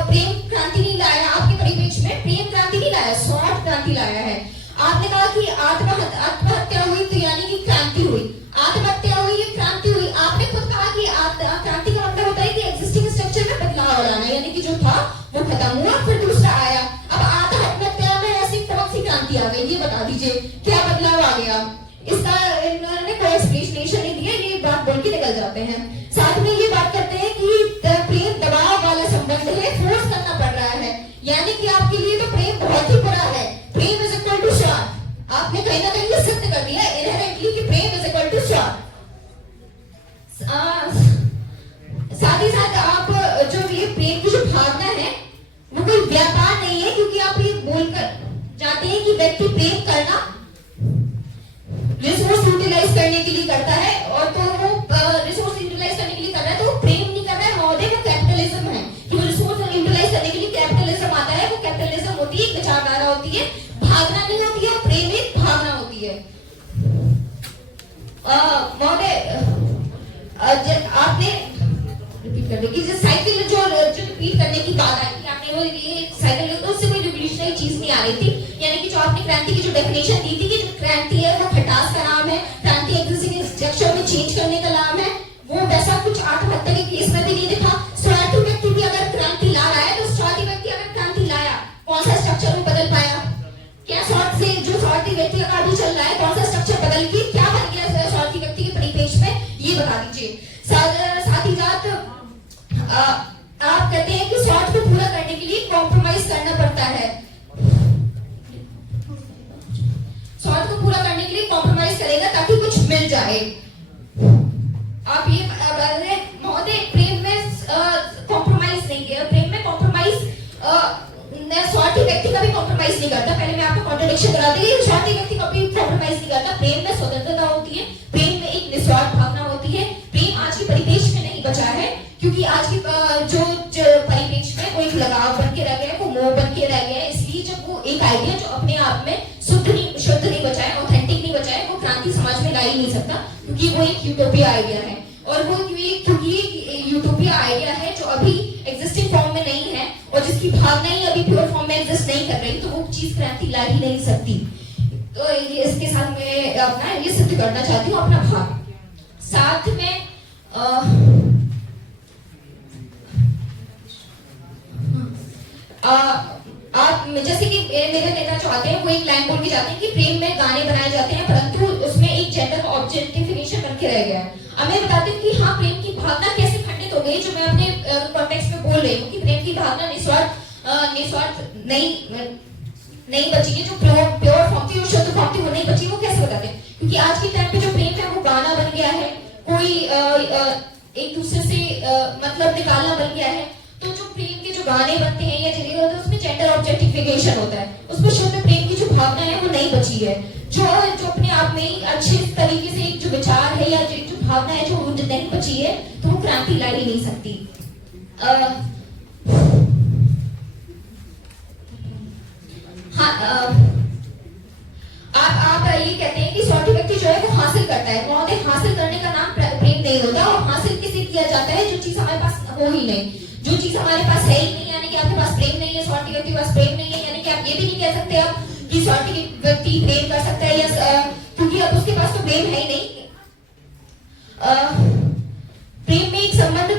प्रेम क्रांति नहीं लाया। आपके परिप्रेक्ष्य में प्रेम क्रांति नहीं लाया, स्वार्थ क्रांति लाया है। आपने कहा कि आत्महत्या हुई तो यानी कि क्रांति हुई, आत्महत्या हुई ये क्रांति हुई। आपने खुद कहा कि क्रांति का मतलब होता है कि एग्जिस्टिंग स्ट्रक्चर में बदलाव लाना, यानी कि जो था वो खत्म हुआ, फिर दूसरा आया। अब आत्महत्या में ऐसी कौन सी क्रांति आ गई, ये बता दीजिए, क्या बदलाव आ गया? इसका इन्होंने कोई एक्सप्लेनेशन नहीं दिया, ये बात बोल के निकल जाते हैं। साथ में ये बात करते हैं कि प्रेम दबाव वाला संबंध है, फोर्स करना पड़ रहा है, यानी कि आपके लिए तो प्रेम बहुत ही बुरा है। प्रेम इज इक्वल टू स्वार्थ। आपने कहीं ना कहीं ये सिद्ध कर दिया इनहेरेंटली कि प्रेम इज इक्वल टू स्वार्थ। साथ ही साथ आप जो ये प्रेम की जो भावना है वो कोई व्यापार नहीं है, क्योंकि आप ये बोलकर जाते हैं कि व्यक्ति प्रेम करना रिसोर्स यूटिलाइज करने के लिए करता है, और तो वो रिसोर्स यूटिलाइज करने के लिए कर रहा है, तो वो प्रेम नहीं कर रहा है महोदय, वो कैपिटलिज्म है। कि वो रिसोर्स यूटिलाइज करने के लिए कैपिटलिज्म आता है, वो कैपिटलिज्म होती है, एक विचारधारा होती है, भावना नहीं होती है, प्रेम एक भावना होती है। महोदय आपने रिपीट कर दी कि साइकिल जो रिपीट करने की बात आई कि आपने वो ये साइकिल, तो उससे कोई रिवोल्यूशनरी चीज नहीं आ रही थी, यानी कि जो आपने क्रांति की जो डेफिनेशन दी थी कि जो क्रांति है वो खटास का नाम है, क्रांति एग्जिस्टिंग स्ट्रक्चर में चेंज करने का नाम है, वो वैसा कुछ आत्महत्या के केस में भी नहीं दिखा। स्वार्थी व्यक्ति भी अगर क्रांति ला रहा है, तो स्वार्थी व्यक्ति अगर क्रांति लाया, कौन सा स्ट्रक्चर में बदल पाया? क्या स्वार्थ से जो स्वार्थी व्यक्ति का कार्य चल रहा है, कौन सा स्ट्रक्चर बदल के क्या बन गया स्वार्थी व्यक्ति के परिपेक्ष में, ये बता दीजिए। साथ ही साथ आप कहते हैं कि स्वार्थ को पूरा करने के लिए कॉम्प्रोमाइज करना पड़ता है, स्वार्थ को पूरा करने के लिए कॉम्प्रोमाइज करेगा ताकि कुछ मिल जाए। आप ये महोदय प्रेम में कॉम्प्रोमाइज नहीं किया, प्रेम में कॉम्प्रोमाइज स्वार्थी व्यक्ति कभी कॉम्प्रोमाइज नहीं करता। पहले मैं आपको कॉन्ट्रडिक्शन करा दी, स्वार्थी व्यक्ति कभी कॉम्प्रोमाइज नहीं करता। प्रेम में स्वतंत्रता होती है, प्रेम में एक निस्वार्थ भावना होती है। प्रेम आज के परिवेश में नहीं बचा है, क्योंकि आज की जो परिवेश में वो एक लगाव बन के रह गया है, वो मोह बन के रह गया है। इसलिए जब वो एक आइडिया जो अपने आप में शुद्ध नहीं बचा है, ऑथेंटिक नहीं बचा है, वो क्रांति समाज में ला ही नहीं सकता, क्योंकि वो एक यूटोपिया आइडिया है। और वो क्योंकि यूटोपिया आइडिया है जो अभी एग्जिस्टिंग फॉर्म में नहीं है, और जिसकी भावना ही अभी प्योर फॉर्म में एग्जिस्ट नहीं कर रही, तो वो चीज क्रांति ला ही नहीं सकती। तो ये इसके साथ मैं अपना ये सिद्ध करना चाहती हूँ अपना भाव। साथ में आप जैसे कि मेरे नेता चाहते हैं, वो एक लाइन बोल के जाते हैं कि प्रेम में गाने बनाए जाते हैं, परंतु उसमें एक जेंडर का ऑब्जेक्टिफिकेशन बन के रह गया है। अब मैं बताती हूँ कि हाँ, प्रेम की भावना कैसे खंडित हो गई, जो मैं अपने कॉन्टेक्स्ट में बोल रही हूँ कि प्रेम की भावना निस्वार्थ नहीं बची है, जो प्योर फॉर्म थी, शुद्ध फॉर्म थी, वो नहीं बची। वो कैसे बताते हैं? क्योंकि आज के टाइम पे जो प्रेम है वो गाना बन गया है, कोई एक दूसरे से मतलब निकालना बन गया है। तो जो प्रेम के जो गाने बनते हैं या चीजें होते हैं, उसमें जेंडर ऑब्जेक्टिफिकेशन होता है, उसमें शुद्ध प्रेम की जो भावना है वो नहीं बची है। जो अपने आप में ही अच्छे तरीके से एक जो विचार है या जो भावना है जो नहीं बची है, तो वो क्रांति ला ही नहीं सकती। आप ये कहते हैं कि स्वार्थी व्यक्ति जो है वो हासिल करता है। महोदय, हासिल करने का नाम प्रेम नहीं होता, और हासिल किसे किया जाता है? जो चीज हमारे पास हो ही नहीं, जो चीज हमारे पास है ही नहीं, यानी कि आपके पास प्रेम नहीं है, स्वार्थी व्यक्ति के पास प्रेम नहीं है, यानी कि आप ये भी नहीं कह सकते आप कि स्वार्थी व्यक्ति प्रेम कर सकता है, या क्योंकि अब उसके पास तो प्रेम है ही नहीं। प्रेम में एक संबंध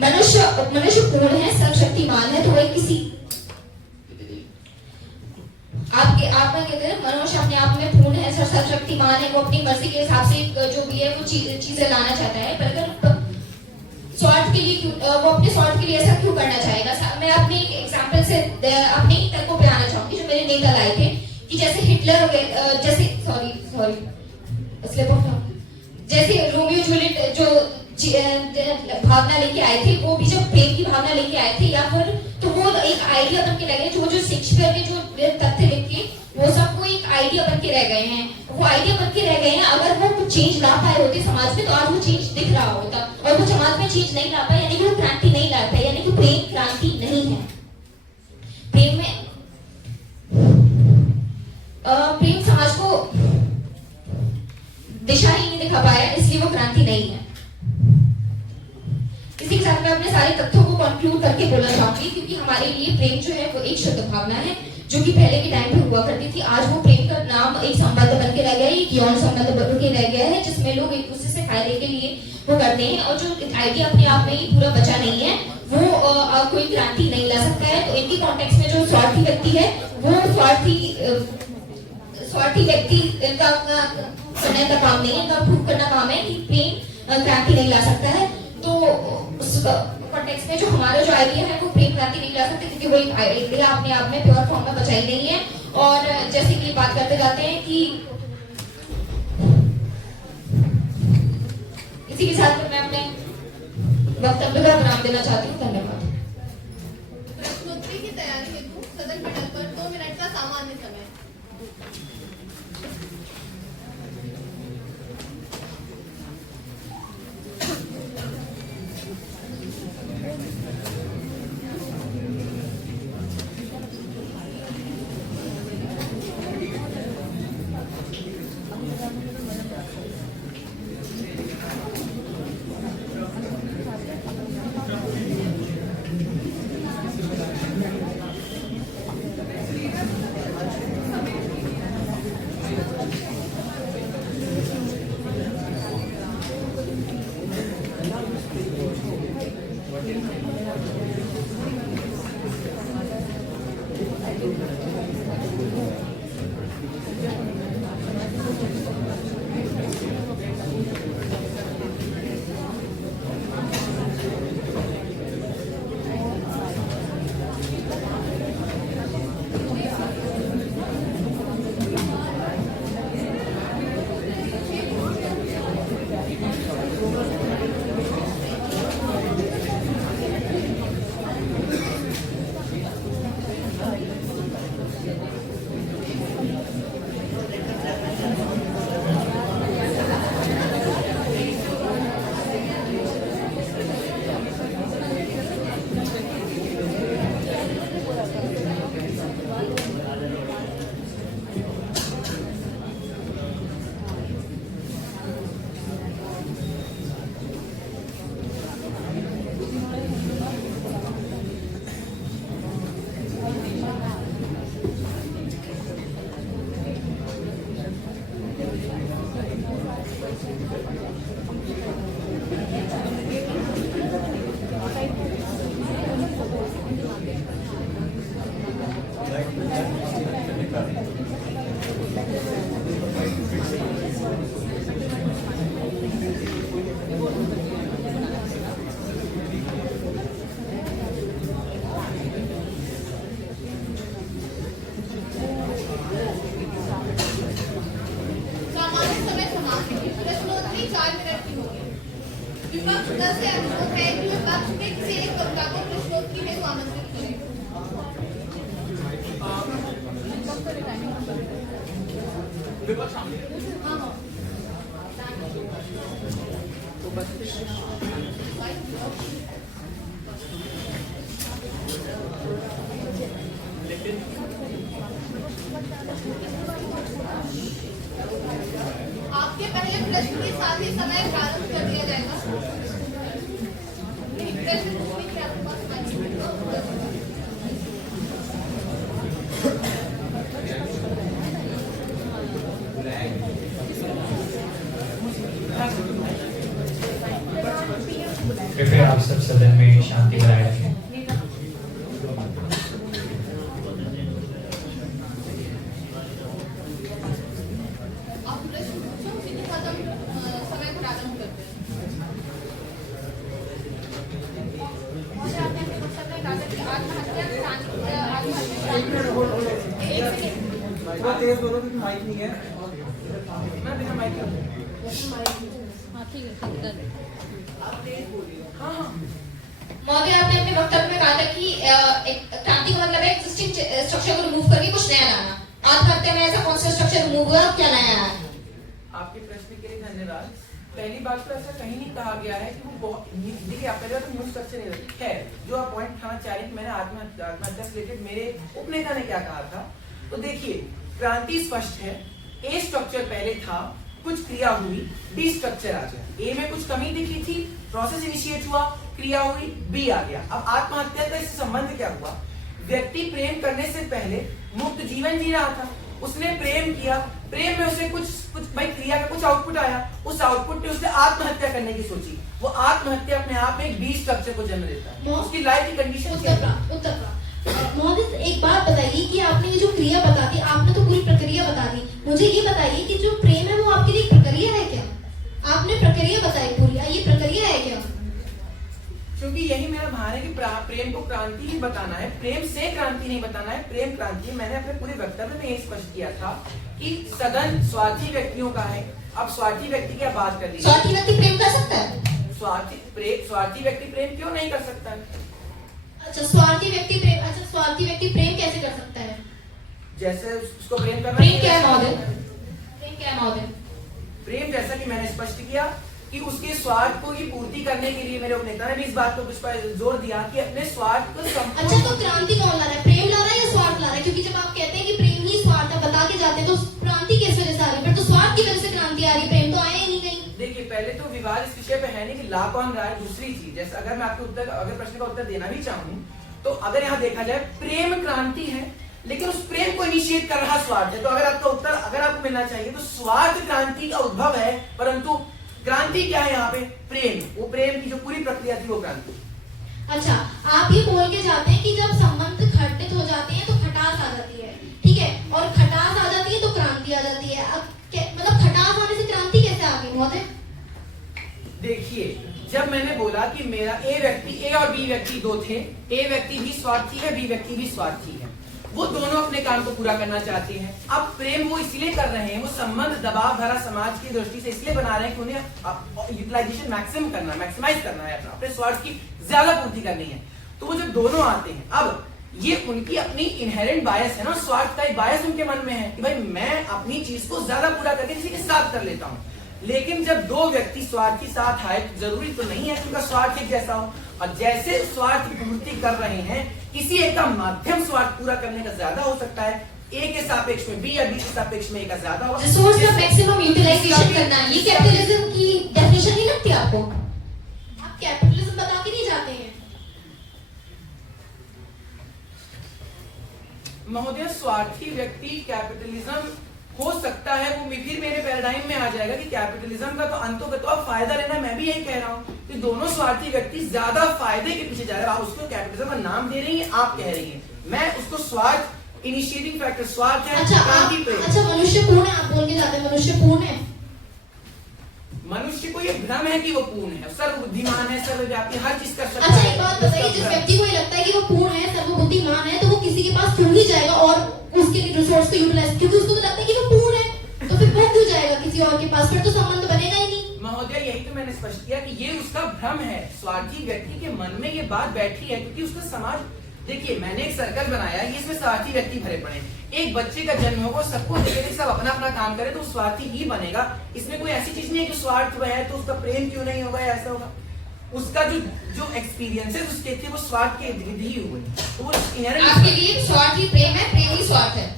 मनुष्य पूर्ण है, सर्वशक्तिमान है, तो वह किसी आप में कहते हैं मनुष्य अपने आप में पूर्ण है, सर्वशक्तिमान है, वो अपनी मर्जी के हिसाब से जो भी है वो चीजें लाना चाहता है, पर अगर स्वार्थ के लिए वो अपने स्वार्थ के लिए ऐसा क्यों करना चाहेगा? मैं अपने एक एग्जांपल से अपने ही तर्क को बयाना चाहूंगी जो मेरे नेता लाए थे कि जैसे हिटलर हो गए, जैसे जैसे रोमियो जूलियट जो भावना लेके आए थे, वो भी जब प्रेम की भावना लेके आए थे, या फिर तो वो एक आइडिया बन के रह गए, जो शेक्सपियर के जो तथ्य लिखे वो सब वो एक आइडिया बन के रह गए हैं, वो आइडिया बन के रह गए हैं। अगर वो कुछ चेंज ला पाए होते समाज में तो आज वो चेंज दिख रहा होता, और वो समाज में चेंज नहीं ला पाए, यानी कि वो क्रांति नहीं ला पाए, यानी कि प्रेम क्रांति नहीं है। प्रेम में प्रेम समाज को दिशा ही नहीं दिखा पाया, इसलिए वो क्रांति नहीं है। इसी के साथ मैं अपने सारे तथ्यों को कंक्लूड करके बोलना चाहूंगी, क्योंकि हमारे लिए प्रेम जो है वो एक शुद्ध भावना है, जो कि पहले के टाइम पे हुआ करती थी। आज वो प्रेम का नाम एक संबंध बन के रह गया है, एक यौन संबंध बन के रह गया है, जिसमें लोग एक दूसरे से फायदे के लिए वो करते हैं, और जो आइडिया अपने आप में ही पूरा बचा नहीं है, वो कोई क्रांति नहीं ला सकता है। तो इनकी कॉन्टेक्स्ट में जो स्वार्थी व्यक्ति है वो स्वार्थी व्यक्ति का करने का काम नहीं है, इनका प्रूव करना काम है कि प्रेम क्रांति नहीं ला सकता है। तो उस कॉन्टेक्स्ट में जो हमारा जो आइडिया है वो प्रेम क्रांति नहीं ला सकते, क्योंकि वो एक आइडिया अपने आप में प्योर फॉर्म में बचाई नहीं है। और जैसे कि बात करते जाते हैं कि इसी के साथ मैं अपने वक्तव्य का विराम देना चाहती हूँ। धन्यवाद। प्रश्नोत्तरी की तैयारी हेतु सदन पटल पर 2 मिनट का सामान्य समय। विपक्ष 10 से अनुरोध है कि विपक्ष में किसी एक वक्ता को प्रश्नोत्तरी में आमंत्रित करें। आपके पहले प्रश्न के साथ ही समय प्रारंभ कर दिया जाएगा। प्रश्न पूछने के आपके पास 5 मिनट का कृपया आप सब सदन में शांति बनाए रखें। आप प्रश्न पूछो, फिर खत्म, समय को प्रारंभ करते हैं। महोदय, आपने अपने वक्तव्य में कहा था कि आत्महत्या एक मिनट। थोड़ा तेज बोलो क्योंकि माइक नहीं है। मैं बिना माइक के महोदय, आपने अपने वक्तव्य में कहा था कि एक क्रांति का मतलब है एग्जिस्टिंग स्ट्रक्चर को रिमूव करके कुछ नया लाना। आत्महत्या में ऐसा कौन सा स्ट्रक्चर रिमूव हुआ, क्या नया आया? आपके प्रश्न के लिए धन्यवाद। पहली बात तो ऐसा कहीं नहीं कहा गया है कि वो बहुत देखिए, आप पहले तो न्यूज स्ट्रक्चर नहीं रहती। खैर, जो आप पॉइंट उठाना चाह रहे हैं, मैंने आत्महत्या से रिलेटेड मेरे उपनेता ने क्या कहा था, तो देखिए क्रांति स्पष्ट है। ए स्ट्रक्चर पहले था, कुछ क्रिया हुई, बी स्ट्रक्चर आ गया। ए में कुछ कमी दिखी थी, प्रोसेस इनिशिएट हुआ, क्रिया हुई, बी आ गया। अब आत्महत्या का इससे संबंध क्या हुआ? व्यक्ति प्रेम करने से पहले मुक्त जीवन जी रहा था, उसने प्रेम किया, प्रेम में उसे कुछ भाई क्रिया का कुछ आउटपुट आया, उस आउटपुट ने उसने आत्महत्या करने की सोची। वो आत्महत्या अपने आप में एक बी स्ट्रक्चर को जन्म देता है। उसकी लाइफ की कंडीशन क्या है? महोदय, एक बात बताइए कि आपने ये जो क्रिया बता दी, आपने तो पूरी प्रक्रिया बता दी, मुझे ये बताइए कि जो प्रेम है वो आपके लिए प्रक्रिया है क्या? आपने प्रक्रिया बताई पूरी, ये प्रक्रिया है क्या? क्योंकि यही मेरा भान है कि प्रेम को क्रांति ही बताना है, प्रेम से क्रांति नहीं बताना है। प्रेम क्रांति, मैंने अपने पूरे वक्तव्य में यही स्पष्ट किया था कि सदन स्वार्थी व्यक्तियों का है। अब स्वार्थी व्यक्ति की बात कर दी, स्वार्थी व्यक्ति प्रेम कर सकता है? स्वार्थी व्यक्ति प्रेम क्यों नहीं कर सकता है? अच्छा, स्वार्थी व्यक्ति प्रेम कैसे कर सकता है? जैसे उसको प्रेम करना, प्रेम क्या है महोदय? प्रेम क्या है महोदय? प्रेम जैसा कि मैंने स्पष्ट किया कि उसके स्वार्थ को ही पूर्ति करने के लिए मेरे उपनेता ने भी इस बात को कुछ पर जोर दिया कि अपने स्वार्थ को अच्छा, तो क्रांति कौन ला रहा है? प्रेम ला रहा है या स्वार्थ ला रहा है? क्योंकि जब आप कहते हैं कि प्रेम ही स्वार्थ है, बता के जाते हैं, तो क्रांति किस वजह से आ रही है? फिर तो स्वार्थ की वजह से क्रांति आ रही है, प्रेम तो आया ही नहीं कहीं। देखिए, पहले तो विवाद इस विषय पे है नहीं कि ला कौन रहा है। दूसरी चीज, जैसे अगर मैं आपके अगर प्रश्न का उत्तर देना भी चाहूँ, तो अगर यहाँ देखा जाए प्रेम क्रांति है, लेकिन उस प्रेम को इनिशिएट कर रहा स्वार्थ है। तो अगर आपका उत्तर अगर आपको मिलना चाहिए तो स्वार्थ क्रांति का उद्भव है, परंतु क्रांति क्या है यहाँ पे? प्रेम। वो प्रेम की जो पूरी प्रक्रिया थी वो क्रांति। अच्छा, आप ये बोल के जाते हैं कि जब संबंध खंडित हो जाते हैं तो खटास आ जाती है, ठीक है, और खटास आ जाती है तो क्रांति आ जाती है। अब मतलब खटास आने से क्रांति कैसे आ गई महोदय? देखिए, जब मैंने बोला कि मेरा ए और बी व्यक्ति दो थे, ए व्यक्ति भी स्वार्थी है, बी व्यक्ति भी स्वार्थी है, वो दोनों अपने काम को पूरा करना चाहते हैं। अब प्रेम वो इसलिए कर रहे हैं, वो संबंध दबाव भरा समाज की दृष्टि से इसलिए बना रहे हैं कि उन्हें यूटिलाइजेशन मैक्सिमाइज करना है, अपने स्वार्थ की ज्यादा पूर्ति करनी है। तो वो जब दोनों आते हैं, अब ये उनकी अपनी इनहेरेंट बायस है ना, स्वार्थ का एक बायस उनके मन में है कि भाई मैं अपनी चीज को ज्यादा पूरा करके किसी के साथ कर लेता हूँ। लेकिन जब दो व्यक्ति स्वार्थी साथ आए, जरूरी तो नहीं है कि उनका स्वार्थ एक जैसा हो, और जैसे स्वार्थ की पूर्ति कर रहे हैं, किसी एक का माध्यम स्वार्थ पूरा करने का ज्यादा हो सकता है, ए के सापेक्ष में बी या बी के सापेक्ष में ए का ज्यादा होगा। रिसोर्स का मैक्सिमम यूटिलाइजेशन करना, ये कैपिटलिज्म की डेफिनेशन नहीं लगती आपको? आप कैपिटलिज्म बता के नहीं जाते हैं। महोदय, स्वार्थी व्यक्ति कैपिटलिज्म हो सकता है, वो फिर मेरे पैराडाइम में आ जाएगा कि कैपिटलिज्म का तो अंतों का तो अब फायदा लेना। मैं भी यही कह रहा हूँ कि दोनों स्वार्थी व्यक्ति ज्यादा फायदे के पीछे जा रहे हैं। आप उसको कैपिटलिज्म का नाम दे रही हैं, आप कह रही हैं, मैं उसको स्वार्थ इनिशिएटिंग फैक्टर स्वार्थ है। अच्छा, मनुष्य पूर्ण है, आप बोल के जाते हैं मनुष्य पूर्ण है। मनुष्य को ये भ्रम है कि वो पूर्ण है, सर्वबुद्धिमान है, सर्वव्यापी, हर चीज कर सकता है। अच्छा, एक बात बताइए, जिस व्यक्ति को ये लगता है कि वो पूर्ण है, सर्वबुद्धिमान है, तो वो किसी के पास क्यों नहीं जाएगा और उसके रिसोर्स को यूटिलाइज, क्योंकि उसको तो लगता है कि वो पूर्ण है, तो फिर वो क्यों जाएगा किसी और के पास? फिर तो संबंध बनेगा ही नहीं। महोदय, यही तो मैंने स्पष्ट किया कि ये उसका भ्रम है। स्वार्थी व्यक्ति के मन में ये बात बैठी है क्योंकि उसका समाज, देखिए मैंने एक सर्कल बनाया है, इसमें स्वार्थी व्यक्ति भरे पड़े हैं। एक बच्चे का जन्म होगा, सबको देखेंगे, सब अपना अपना काम करे तो स्वार्थी ही बनेगा। इसमें कोई ऐसी चीज नहीं है कि स्वार्थ है तो उसका प्रेम क्यों नहीं होगा या ऐसा होगा। उसका जो एक्सपीरियंसेस उसके थे वो स्वार्थ के इर्द ही हुए। तो वो आपके लिए स्वार्थ ही प्रेम है, प्रेम ही स्वार्थ है,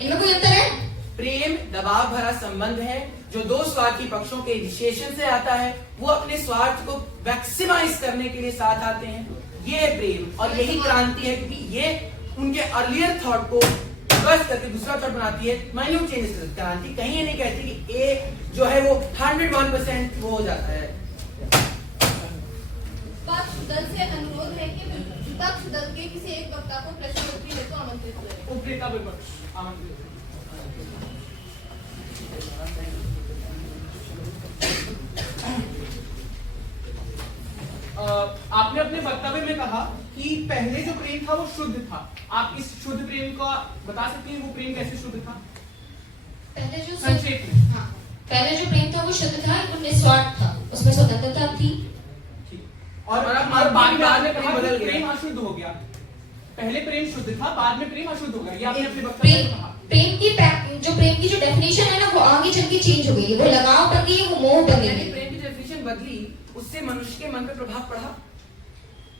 इनमें कोई अंतर है? प्रेम दबाव भरा संबंध है जो दो स्वार्थी पक्षों के इनिशिएशन से आता है, वो अपने स्वार्थ को मैक्सिमाइज करने के लिए साथ आते हैं। ये है प्रेम, और यही क्रांति है क्योंकि ये उनके अर्लियर थॉट को बस करके दूसरा थॉट बनाती है, माइन्यूट चेंजेस। क्रांति कहीं ये नहीं कहती कि ए जो है वो 101% वो हो जाता है। दल के किसी एक वक्ता को प्रश्नोत्तरी हेतु आमंत्रित करें। उपनेता विपक्ष आमंत्रित। आपने अपने वक्तव्य में कहा कि पहले जो प्रेम था वो शुद्ध था। आप इस शुद्ध प्रेम का बता सकते हैं वो प्रेम कैसे शुद्ध था? पहले जो संक्षेप में। हाँ, पहले जो प्रेम था वो शुद्ध था, वो निस्वार्थ था, उसमें स्वतंत्रता थी। और बाद में कहा कि प्रेम अशुद्ध हो गया। पहले प्रेम शुद्ध था, बाद में प्रेम अशुद्ध हो गया। ये आपने अपने वक्तव्य में कहा। प्रेम की जो डेफिनेशन है ना, वो आगे चल के चेंज हो गई है। वो लगाव बन गई है, वो मोह बन गई यानी है। प्रेम की डेफिनेशन बदली, उससे मनुष्य के मन पे प्रभाव पड़ा।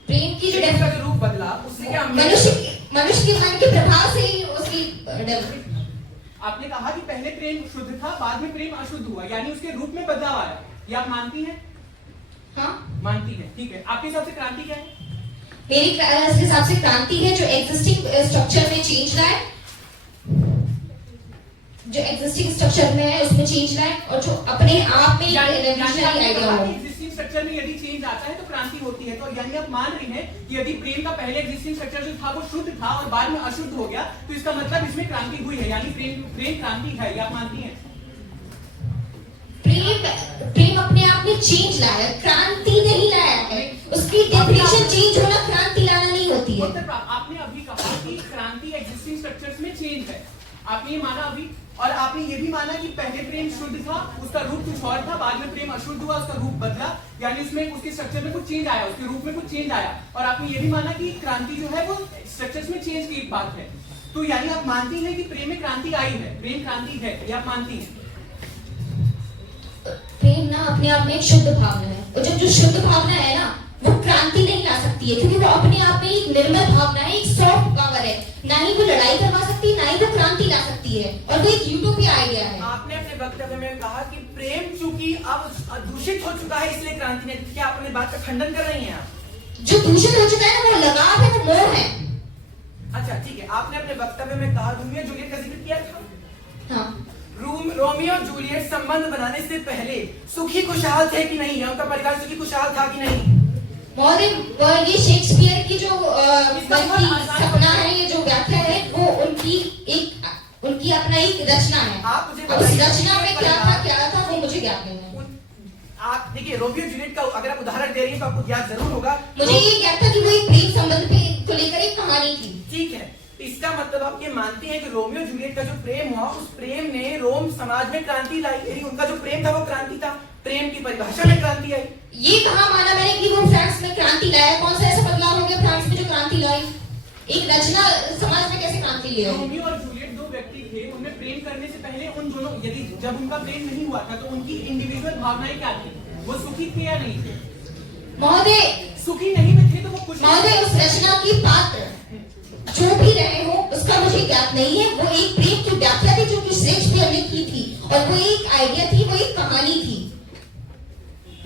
प्रेम की जो प्रेम का जो रूप बदला, उससे क्या मनुष्य के मन के प्रभाव से ही उसकी डेवलपमेंट। आपने कहा कि पहले प्रेम शुद्ध था, बाद में प्रेम अशुद्ध हुआ, यानी उसके रूप में बदलाव आया। ये आप मानती हैं? हाँ, मानती हैं, ठीक है। आपके हिसाब से क्रांति क्या है? मेरी हिसाब से क्रांति है जो एग्जिस्टिंग स्ट्रक्चर में चेंज लाए, जो एग्जिस्टिंग स्ट्रक्चर में है उसमें चेंज लाए, और जो अपने आप में रेवोल्यूशनरी आइडिया हो। एग्जिस्टिंग स्ट्रक्चर में यदि चेंज आता है तो क्रांति होती है। तो यानी आप मान रही हैं कि यदि प्रेम का पहले एग्जिस्टिंग स्ट्रक्चर जो था वो शुद्ध था और बाद में अशुद्ध हो गया, तो इसका मतलब इसमें क्रांति हुई है, यानी प्रेम क्रांति है। ये आप मानती हैं? प्रेम अपने आप में चेंज लाया, क्रांति नहीं लाया है। उसकी डेफिनेशन चेंज होना क्रांति लाना नहीं होती है। आपने अभी कहा कि क्रांति एग्जिस्टिंग स्ट्रक्चर्स में चेंज है, आपने ये माना अभी। और आपने ये भी माना कि पहले प्रेम शुद्ध था, उसका रूप कुछ और था, बाद में प्रेम अशुद्ध हुआ, उसका रूप बदला, यानी उसमें उसके स्ट्रक्चर में कुछ चेंज आया, उसके रूप में कुछ चेंज आया। और आपने ये भी माना कि क्रांति जो है वो स्ट्रक्चर्स में चेंज की एक बात है। तो यानी आप मानती हैं कि प्रेम में क्रांति आई है, प्रेम क्रांति है, ये आप मानती हैं? प्रेम ना अपने आप में एक शुद्ध भावना है, और जब जो शुद्ध भावना है ना, वो क्रांति नहीं ला सकती है, क्योंकि वो अपने आप में एक निर्मल भावना है, एक सॉफ्ट पावर है। ना ही वो लड़ाई करवा सकती, ना ही वो क्रांति ला सकती है, और वो एक यूटोपिया आइडिया है। आपने अपने वक्तव्य में कहा कि प्रेम चूंकि अब दूषित हो चुका है, इसलिए क्रांति ने। क्या आप अपनी बात का खंडन कर रही हैं आप? जो दूषित हो चुका है ना, वो लगाव है, वो मोह है। अच्छा, ठीक है। आपने अपने वक्तव्य में कहा रोमियो जूलियट का जिक्र किया था। हाँ, रोमियो जूलियट संबंध बनाने से पहले सुखी खुशहाल थे कि नहीं? उनका परिवार सुखी खुशहाल था कि नहीं? महोदय, ये शेक्सपियर की जो सपना है, ये जो व्याख्या है, वो उनकी अपना एक रचना है। आप मुझे उस रचना में क्या था वो मुझे ज्ञात नहीं है। आप देखिए, रोमियो जूलियट का अगर आप उदाहरण दे रही हैं तो आपको ज्ञात जरूर होगा। मुझे ये ज्ञात था कि वो एक प्रेम संबंध को लेकर एक कहानी थी। ठीक है, इसका मतलब आप ये मानती हैं कि रोमियो जूलियट का जो प्रेम हुआ, उस प्रेम ने रोम समाज में क्रांति लाई, यानी उनका जो प्रेम था वो क्रांति था, प्रेम की परिभाषा में क्रांति आई। ये कहा माना मैंने कि वो फ्रांस में क्रांति लाया? कौन सा ऐसा बदलाव हो गया फ्रांस में जो क्रांति लाई? एक रचना समाज में कैसे क्रांति ले आई? रोमियो और जूलियट दो व्यक्ति थे, उनमें प्रेम करने से पहले उन दोनों, यदि जब उनका प्रेम नहीं हुआ था, तो उनकी इंडिविजुअल भावनाएं क्या थी? वो सुखी थे या नहीं थे? महोदय, सुखी नहीं में थे तो वो कुछ महोदय, उस रचना की पात्र जो भी रहे हो उसका मुझे ज्ञात नहीं है। वो एक प्रेम की व्याख्या थी जो कि शेक्सपियर ने की थी, और वो एक आइडिया थी, वो एक कहानी थी।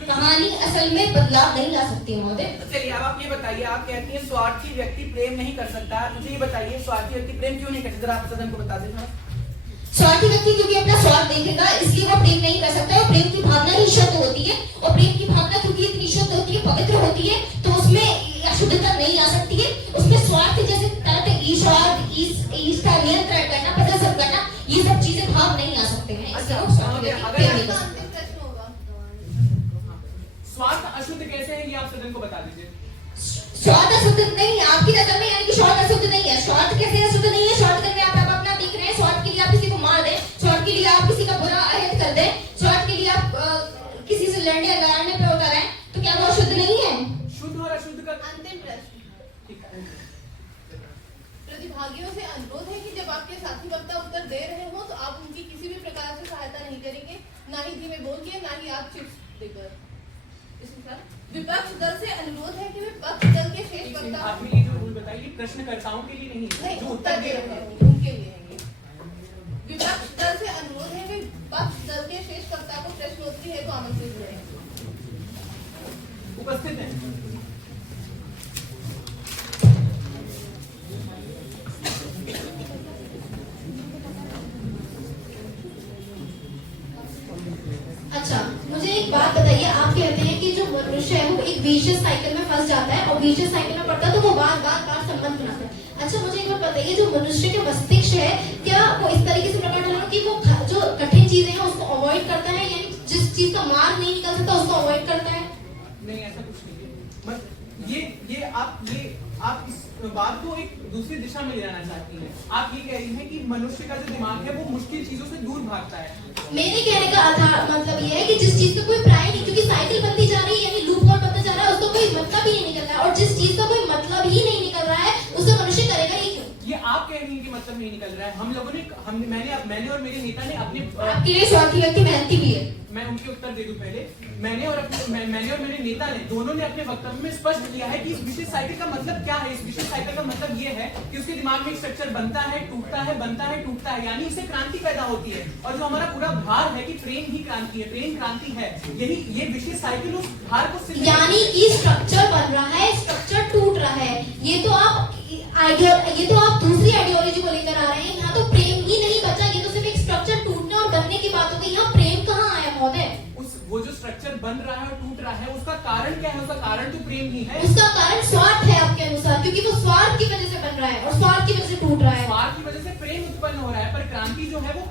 कहानी असल में बदलाव नहीं ला सकती महोदय। चलिए, अब आप ये बताइए, आप कहती हैं स्वार्थी व्यक्ति प्रेम नहीं कर सकता। मुझे ये बताइए, स्वार्थी व्यक्ति प्रेम क्यों नहीं कर सकता? जरा आप सदन को बता दें। स्वार्थी व्यक्ति क्योंकि अपना स्वार्थ देखेगा, इसलिए वो प्रेम नहीं कर सकता। और प्रेम की भावना ही शुद्ध होती है, और प्रेम की भावना क्योंकि इतनी शुद्ध होती है, पवित्र होती है, तो उसमें अशुद्धता नहीं आ सकती है। उसमें स्वार्थ जैसे ईर्ष्या, नियंत्रण करना, प्रदर्शन करना, ये सब चीजें भाव नहीं आ सकते हैं। स्वार्थ अशुद्ध कैसे है, ये आप सदन को बता दीजिए। स्वार्थ अशुद्ध नहीं, आपकी नजर में यानी कि स्वार्थ अशुद्ध नहीं है। स्वार्थ कैसे अशुद्ध नहीं है? स्वार्थ करके आप अपना देख रहे हैं, स्वार्थ के लिए आप किसी को मार दें, स्वार्थ के लिए आप किसी का बुरा अहित कर दें, स्वार्थ के लिए आप किसी से लड़ने लड़ाने पे उतर आए, तो क्या वो अशुद्ध नहीं है? शुद्ध और अशुद्ध का अंतिम प्रश्न। प्रतिभागियों से अनुरोध है कि जब आपके साथी वक्ता उत्तर दे रहे हो तो आप उनकी किसी भी प्रकार से सहायता नहीं करेंगे, ना ही धीमे बोल के, ना ही आप चिप्स देकर। इसके साथ विपक्ष दल से अनुरोध है कि विपक्ष दल के शेष वक्ता आपने ये जो रूल बताइए प्रश्नकर्ताओं के लिए नहीं, जो उत्तर दे रहे हैं उनके लिए है। विपक्ष दल से अनुरोध है कि विपक्ष दल के शेष वक्ता को प्रश्नोत्तरी हेतु आमंत्रित करें। उपस्थित हैं। अच्छा, मुझे एक बात बताइए, आप कहते हैं कि जो मनुष्य है वो एक विशियस साइकिल में फंस जाता है और विशेष साइकिल में पड़ता है तो वो बार बार संबंध बनाता है। अच्छा मुझे एक बात बताइए, जो मनुष्य के मस्तिष्क है क्या वो इस तरीके से प्रकट हो कि वो जो कठिन चीजें हैं उसको अवॉइड करता है, यानी जिस चीज का मार्ग नहीं निकल सकता उसको अवॉइड करता है? नहीं, ऐसा कुछ नहीं है। बस ये आप इस बात को एक दूसरी दिशा में ले जाना चाहती हैं। आप ये कह रही हैं कि मनुष्य का जो दिमाग है वो मुश्किल चीजों से दूर भागता है। मेरे कहने का मतलब ये है कि जिस चीज का कोई प्राय नहीं, क्योंकि साइकिल बनती जा रही है यानी लूप होल बनता जा रहा है, उसका कोई मतलब ही नहीं निकल रहा है, और जिस चीज का कोई मतलब ही नहीं निकल रहा है उसे मनुष्य करेगा ही क्यों? ये आप कह रही हैं कि मतलब नहीं निकल रहा है। हम लोगों ने मैंने और मेरे नेता ने अपने आपके लिए स्वार्थी व्यक्ति मेहनती भी है। मैं उनके उत्तर दे दूं पहले। मैंने और मेरे नेता ने दोनों ने अपने वक्तव्य में स्पष्ट किया है कि इस विशेष साइकिल का मतलब क्या है। इस विशेष साइकिल का मतलब ये है कि उसके दिमाग में एक स्ट्रक्चर बनता है, टूटता है, बनता है, टूटता है, यानी इससे क्रांति पैदा होती है। और जो हमारा पूरा भार है कि प्रेम ही क्रांति है, प्रेम क्रांति है, यही ये विशेष साइकिल उस भार को सिद्ध, यानी कि स्ट्रक्चर बन रहा है, स्ट्रक्चर टूट रहा है। ये तो आप दूसरी आइडियोलॉजी को लेकर आ रहे हैं। यहाँ तो प्रेम ही नहीं बचा, ये तो सिर्फ एक स्ट्रक्चर टूटने और बनने की बात हो गई। यहाँ प्रेम कहाँ आया महोदय? वो जो स्ट्रक्चर बन रहा है और टूट रहा है उसका कारण क्या है? उसका कारण तो प्रेम ही है। उसका कारण स्वार्थ है आपके अनुसार, क्योंकि वो स्वार्थ की वजह से बन रहा है और स्वार्थ की वजह से टूट रहा है। स्वार्थ की वजह से प्रेम उत्पन्न हो रहा है, पर क्रांति जो है वो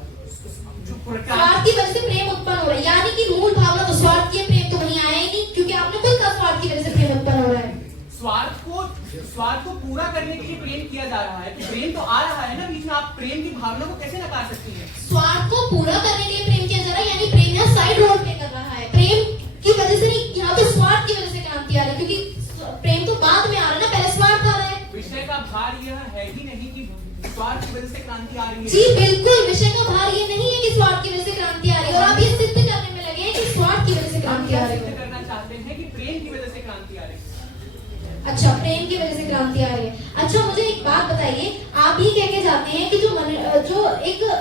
स्वार्थ की वजह से प्रेम उत्पन्न हो रहा है, यानी कि मूल भावना तो स्वार्थ की है, प्रेम तो वहीं आया ही नहीं, क्योंकि आपने खुद कहा स्वार्थ की वजह से प्रेम उत्पन्न हो रहा है। स्वार्थ को पूरा करने के लिए प्रेम किया जा रहा है, तो प्रेम तो आ रहा है ना बीच में। आप प्रेम की भावना को कैसे नकार सकती हैं? स्वार्थ को पूरा करने के लिए प्रेम किया जा रहा है, यानी प्रेम यहाँ साइड रोल प्ले कर रहा है। प्रेम की वजह से नहीं, यहाँ तो स्वार्थ की वजह से क्रांति आ रही है, क्योंकि प्रेम तो बाद में आ रहा है ना, पहले स्वार्थ आ रहा है। विषय का भार यह है ही नहीं कि स्वार्थ की वजह से क्रांति आ रही है। जी बिल्कुल, विषय का भार ये नहीं है कि स्वार्थ की वजह से क्रांति आ रही है, और आप ये सिद्ध करने में लगे हैं कि स्वार्थ की वजह से क्रांति आ रही है। करना चाहते हैं कि प्रेम की वजह से क्रांति आ रही है। अच्छा, प्रेम की वजह से क्रांति आ रही है। अच्छा मुझे एक बात बताइए, आप ये कह के जाते हैं कि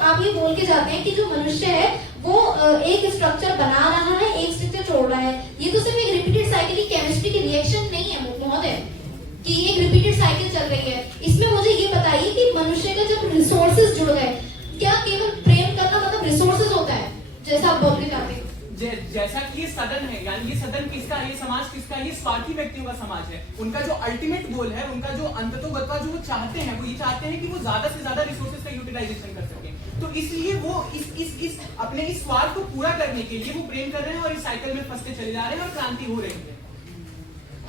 आप ये बोल के जाते हैं कि जो मनुष्य है वो एक स्ट्रक्चर बना रहा है, एक स्ट्रक्चर छोड़ रहा है। ये तो सिर्फ एक रिपीटेड साइकिल की केमिस्ट्री की रिएक्शन नहीं है महोदय, कि एक रिपीटेड साइकिल चल रही है। इसमें मुझे ये बताइए कि मनुष्य का जब रिसोर्सेज जुड़ गए, क्या केवल प्रेम करना मतलब रिसोर्सेज होता है, जैसा आप बोल के जाते हैं? जैसा कि ये सदन है, यानी ये सदन किसका, ये समाज किसका? ये स्वार्थी व्यक्तियों का समाज है। उनका जो अल्टीमेट गोल है, उनका जो अंततोगत्वा जो वो चाहते हैं, वो ये चाहते हैं कि वो ज्यादा से ज्यादा रिसोर्सेज का यूटिलाइजेशन कर सके। तो इसलिए वो इस अपने इस स्वार्थ को पूरा करने के लिए वो प्रेम कर रहे हैं और इस साइकिल में फंसते चले जा रहे हैं और क्रांति हो रही है।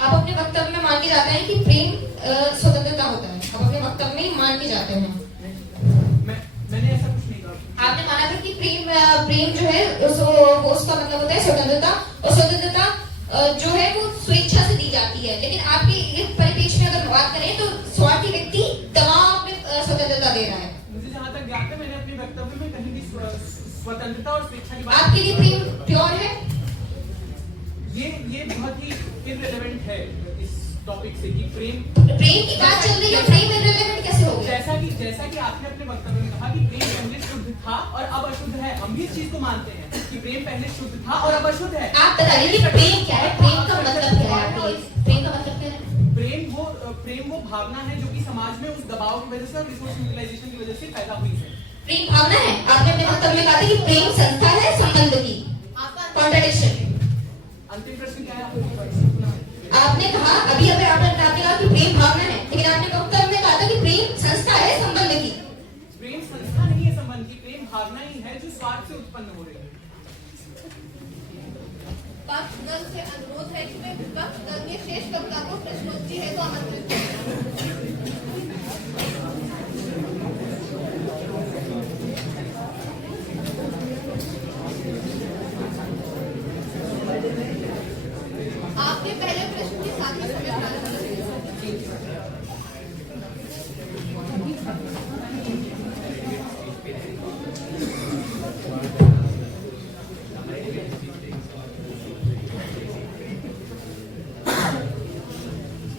आप अपने वक्तव्य में मान के जाते हैं कि प्रेम स्वतंत्रता होता है। आप अपने वक्तव्य में ही मान के जाते हैं। मैंने ऐसा कुछ नहीं कहा। आपने माना था कि प्रेम जो है वो उसका मतलब होता है स्वतंत्रता, और स्वतंत्रता जो है वो स्वेच्छा से दी जाती है। लेकिन आपके परिप्रेक्ष्य में अगर बात करें तो स्वार्थी व्यक्ति दबाव में स्वतंत्रता दे रहा है। मुझे जहाँ तक ज्ञात है, मैंने अपने वक्तव्य में कहीं भी स्वतंत्रता और स्वेच्छा की बात। आपके लिए प्रेम प्योर है? ये बहुत ही इररिलेवेंट है इस टॉपिक से कि प्रेम की बात चल रही है, प्रेम इररिलेवेंट कैसे हो गया? जैसा कि आपने अपने वक्तव्य में कहा कि प्रेम पहले शुद्ध था और अब अशुद्ध है। हम भी इस चीज को मानते हैं कि प्रेम पहले शुद्ध था और अब अशुद्ध है। आप बताइए कि प्रेम क्या है? प्रेम का मतलब क्या है? प्रेम का मतलब क्या है? प्रेम वो भावना है जो कि समाज में उस दबाव की वजह से और रिसोर्स यूटिलाइजेशन की वजह से पैदा हुई है। प्रेम भावना है। आपने अपने वक्तव्य में कहा था कि प्रेम संस्था है संबंध की। कॉन्ट्रडिक्शन। अंतिम प्रश्न क्या है? आपने कहा अभी आपने कहा कि प्रेम भावना है, लेकिन आपने वक्तव्य में कहा था कि प्रेम संस्था है संबंध की। प्रेम संस्था नहीं है संबंध की, प्रेम भावना ही है जो स्वार्थ से उत्पन्न हो रही है। विपक्ष दल से अनुरोध है कि वे विपक्ष दल के शेष वक्ता को प्रश्नोत्तरी हेतु आमंत्रित करें। आपके पहले प्रश्न के साथ ही समय प्रारंभ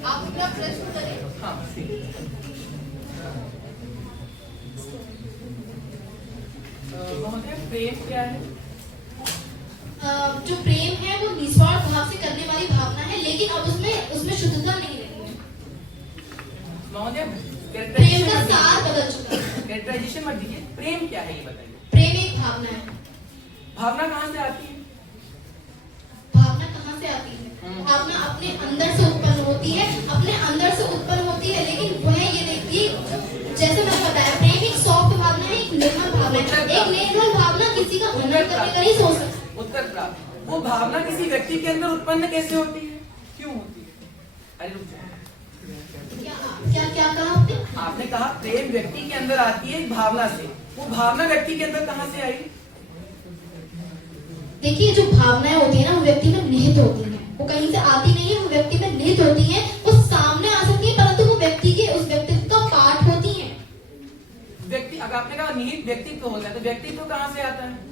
आप अपना प्रश्न करें। हाँ, प्रेम क्या है? जो प्रेम है वो निस्वार्थ भाव से करने वाली भावना है, लेकिन अब उसमें शुद्धता नहीं रही है। प्रेम का सार बदल चुका है। कैरेक्टराइजेशन मत दीजिए, प्रेम क्या है ये बताइए। प्रेम एक भावना है। भावना कहाँ से आती है? भावना कहाँ से आती है? भावना अपने अंदर से उत्पन्न होती है। खंडन करने का नहीं सोच सकते। उत्तर प्राप्त। वो भावना किसी व्यक्ति के अंदर उत्पन्न कैसे होती है, क्यों होती है? अरे रुक जाओ। क्या क्या कहा आपने? आपने कहा प्रेम व्यक्ति के अंदर आती है एक भावना से, वो भावना व्यक्ति के अंदर कहां से आई? देखिए जो भावनाएं होती है ना वो व्यक्ति में निहित होती हैं, वो कहीं से आती नहीं है, वो व्यक्ति में निहित होती हैं, वो सामने आ सकती है परंतु वो व्यक्ति के उस व्यक्तित्व का पार्ट होती हैं। व्यक्ति, अगर आपने कहा निहित व्यक्तित्व होता है तो व्यक्तित्व कहां से आता है?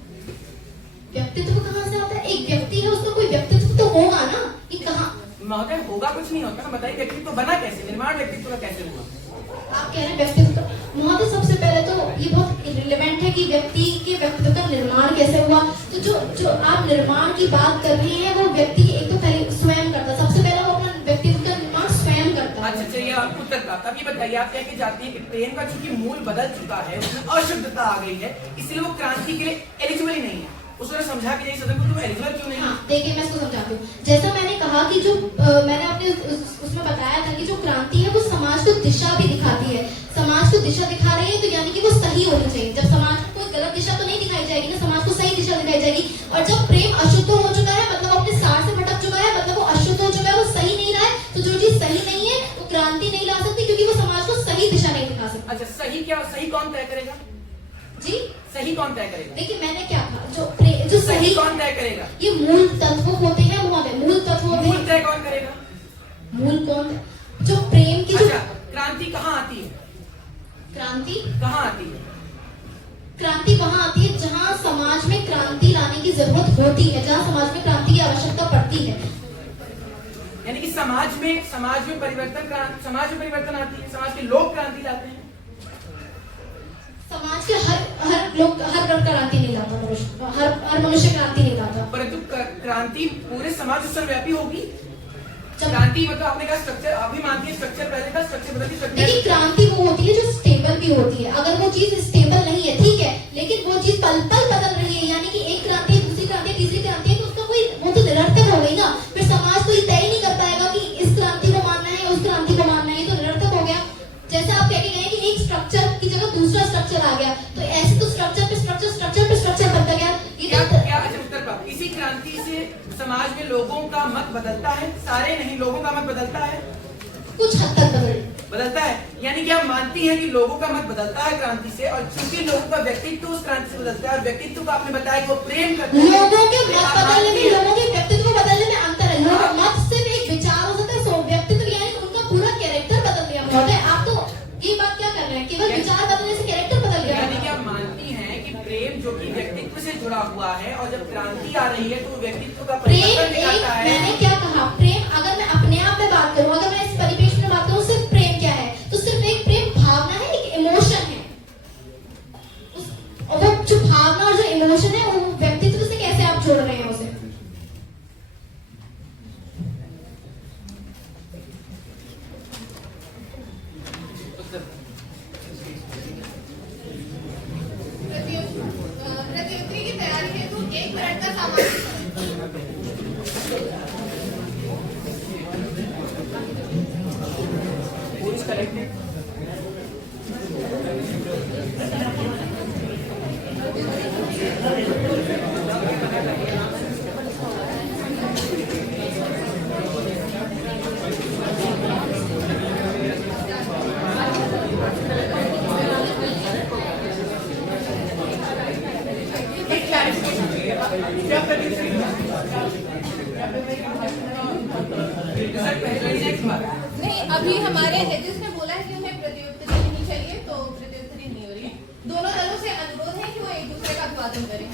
व्यक्तित्व कहाँ से आता है? एक व्यक्ति है, उसका कोई व्यक्तित्व तो होगा ना, कि कहाँ? महोदय होगा कुछ नहीं होता ना, बताइए व्यक्तित्व बना कैसे, निर्माण व्यक्तित्व का कैसे हुआ? आप कह रहे हैं व्यक्तित्व। वहाँ सबसे पहले तो ये बहुत रिलेवेंट है कि व्यक्ति के व्यक्तित्व का निर्माण कैसे हुआ। तो जो आप निर्माण की बात कर रहे हैं वो व्यक्ति एक तो पहले स्वयं करता है, सबसे पहले वो अपना व्यक्तित्व का निर्माण स्वयं करता है। अच्छा चलिए आप उत्तर प्राप्त। अब ये बताइए, आप कह के जाती है कि प्रेम का चूंकि मूल बदल चुका है, उसमें अशुद्धता आ गई है, इसलिए वो क्रांति के लिए एलिजिबल ही नहीं है। उसने समझा कि नहीं सदन को तुम एलिजिबल क्यों नहीं? हाँ देखिए मैं इसको समझाती हूँ। जैसा मैंने कहा कि जो मैंने अपने उसमें बताया था कि जो क्रांति है वो समाज को दिशा भी दिखाती है। समाज को दिशा दिखा रही है तो यानी कि वो सही होनी चाहिए। जब समाज को कोई गलत दिशा तो नहीं दिखाई जाएगी ना, समाज को सही दिशा दिखाई जाएगी। और जब प्रेम अशुद्ध हो चुका है मतलब अपने सार से भटक चुका है, मतलब वो अशुद्ध हो चुका है, वो सही नहीं रहा है, तो जो चीज सही नहीं है वो क्रांति नहीं ला सकती क्योंकि वो समाज को सही दिशा नहीं दिखा सकती। अच्छा सही क्या, सही कौन तय करेगा जी? सही कौन तय करेगा? देखिए मैंने क्या कहा, जो सही कौन तय करेगा? ये मूल तत्व होते हैं महोदय, मूल तत्व होते मूल हैं। तय कौन करेगा? मूल कौन? जो प्रेम की जो अच्छा क्रांति कहाँ आती है? क्रांति कहाँ आती है? क्रांति वहाँ आती है जहाँ समाज में क्रांति लाने की जरूरत होती है, जहाँ समाज में क्रांति की आवश्यकता पड़ती है। यानी कि समाज में परिवर्तन आती है, समाज के लोग क्रांति लाते हैं। समाज के हर लोग हर वर्ग क्रांति नहीं लाता, मनुष्य हर मनुष्य क्रांति नहीं लाता। परंतु क्रांति पूरे समाज सर्वव्यापी होगी। जब क्रांति मतलब आपने कहा स्ट्रक्चर, आप भी मानती है स्ट्रक्चर पहले का, स्ट्रक्चर बदलती देखिए क्रांति वो होती है जो स्टेबल भी होती है। अगर वो चीज स्टेबल नहीं है ठीक है, लेकिन वो चीज पल पल बदल रही है, यानी कि एक क्रांति दूसरी क्रांति तीसरी क्रांति है, तो उसका कोई वो तो निरर्थक हो गई ना। फिर समाज तो ये तय नहीं कर पाएगा कि इस क्रांति को मानना है उस क्रांति को मानना है, ये तो निरर्थक हो गया। जैसे आप कह के गए कि एक स्ट्रक्चर की जगह दूसरा स्ट्रक्चर आ गया, तो ऐसे तो स्ट्रक्चर पे स्ट्रक्चर बनता गया। ये क्या उत्तर प्राप्त? इसी क्रांति से समाज में लोगों का मत बदलता है, सारे नहीं, लोगों का मत बदलता है, कुछ हद तक बदलता है। यानी कि आप मानती हैं कि लोगों का मत बदलता है क्रांति से, और चूंकि लोगों का व्यक्तित्व उस क्रांति से बदलता है, और व्यक्तित्व को आपने बताया कि वो प्रेम करते हैं। लोगों के मत बदलने में, लोगों के व्यक्तित्व को बदलने में अंतर है। लोग मत सिर्फ एक विचार हो सकता है, सो व्यक्तित्व यानी उनका पूरा कैरेक्टर बदल दिया महोदय। आप तो ये बात क्या कर रहे हैं, केवल विचार बदलने से कैरेक्टर बदल गया। यानी कि आप मानती हैं कि प्रेम जो कि व्यक्तित्व से जुड़ा हुआ है, और जब क्रांति आ रही है तो वो व्यक्तित्व का प्रेम परिवर्तन एक, दिखाता है। मैंने क्या कहा, प्रेम अगर मैं अपने आप में बात करूं, अगर मैं इस परिपेक्ष में बात करूं, सिर्फ प्रेम क्या है, तो सिर्फ एक प्रेम भावना है, एक इमोशन है। और वो जो भावना और जो इमोशन है वो व्यक्तित्व से कैसे आप जोड़ रहे हैं उसे? प्रतियोगिता की तैयारी हेतु 1 मिनट का सामान्य नहीं, अभी हमारे जजेस ने बोला है कि उन्हें प्रतियोगिता नहीं चाहिए, तो प्रतियोगिता नहीं हो रही है। दोनों दलों से अनुरोध है कि वो एक दूसरे का अभिवादन करें।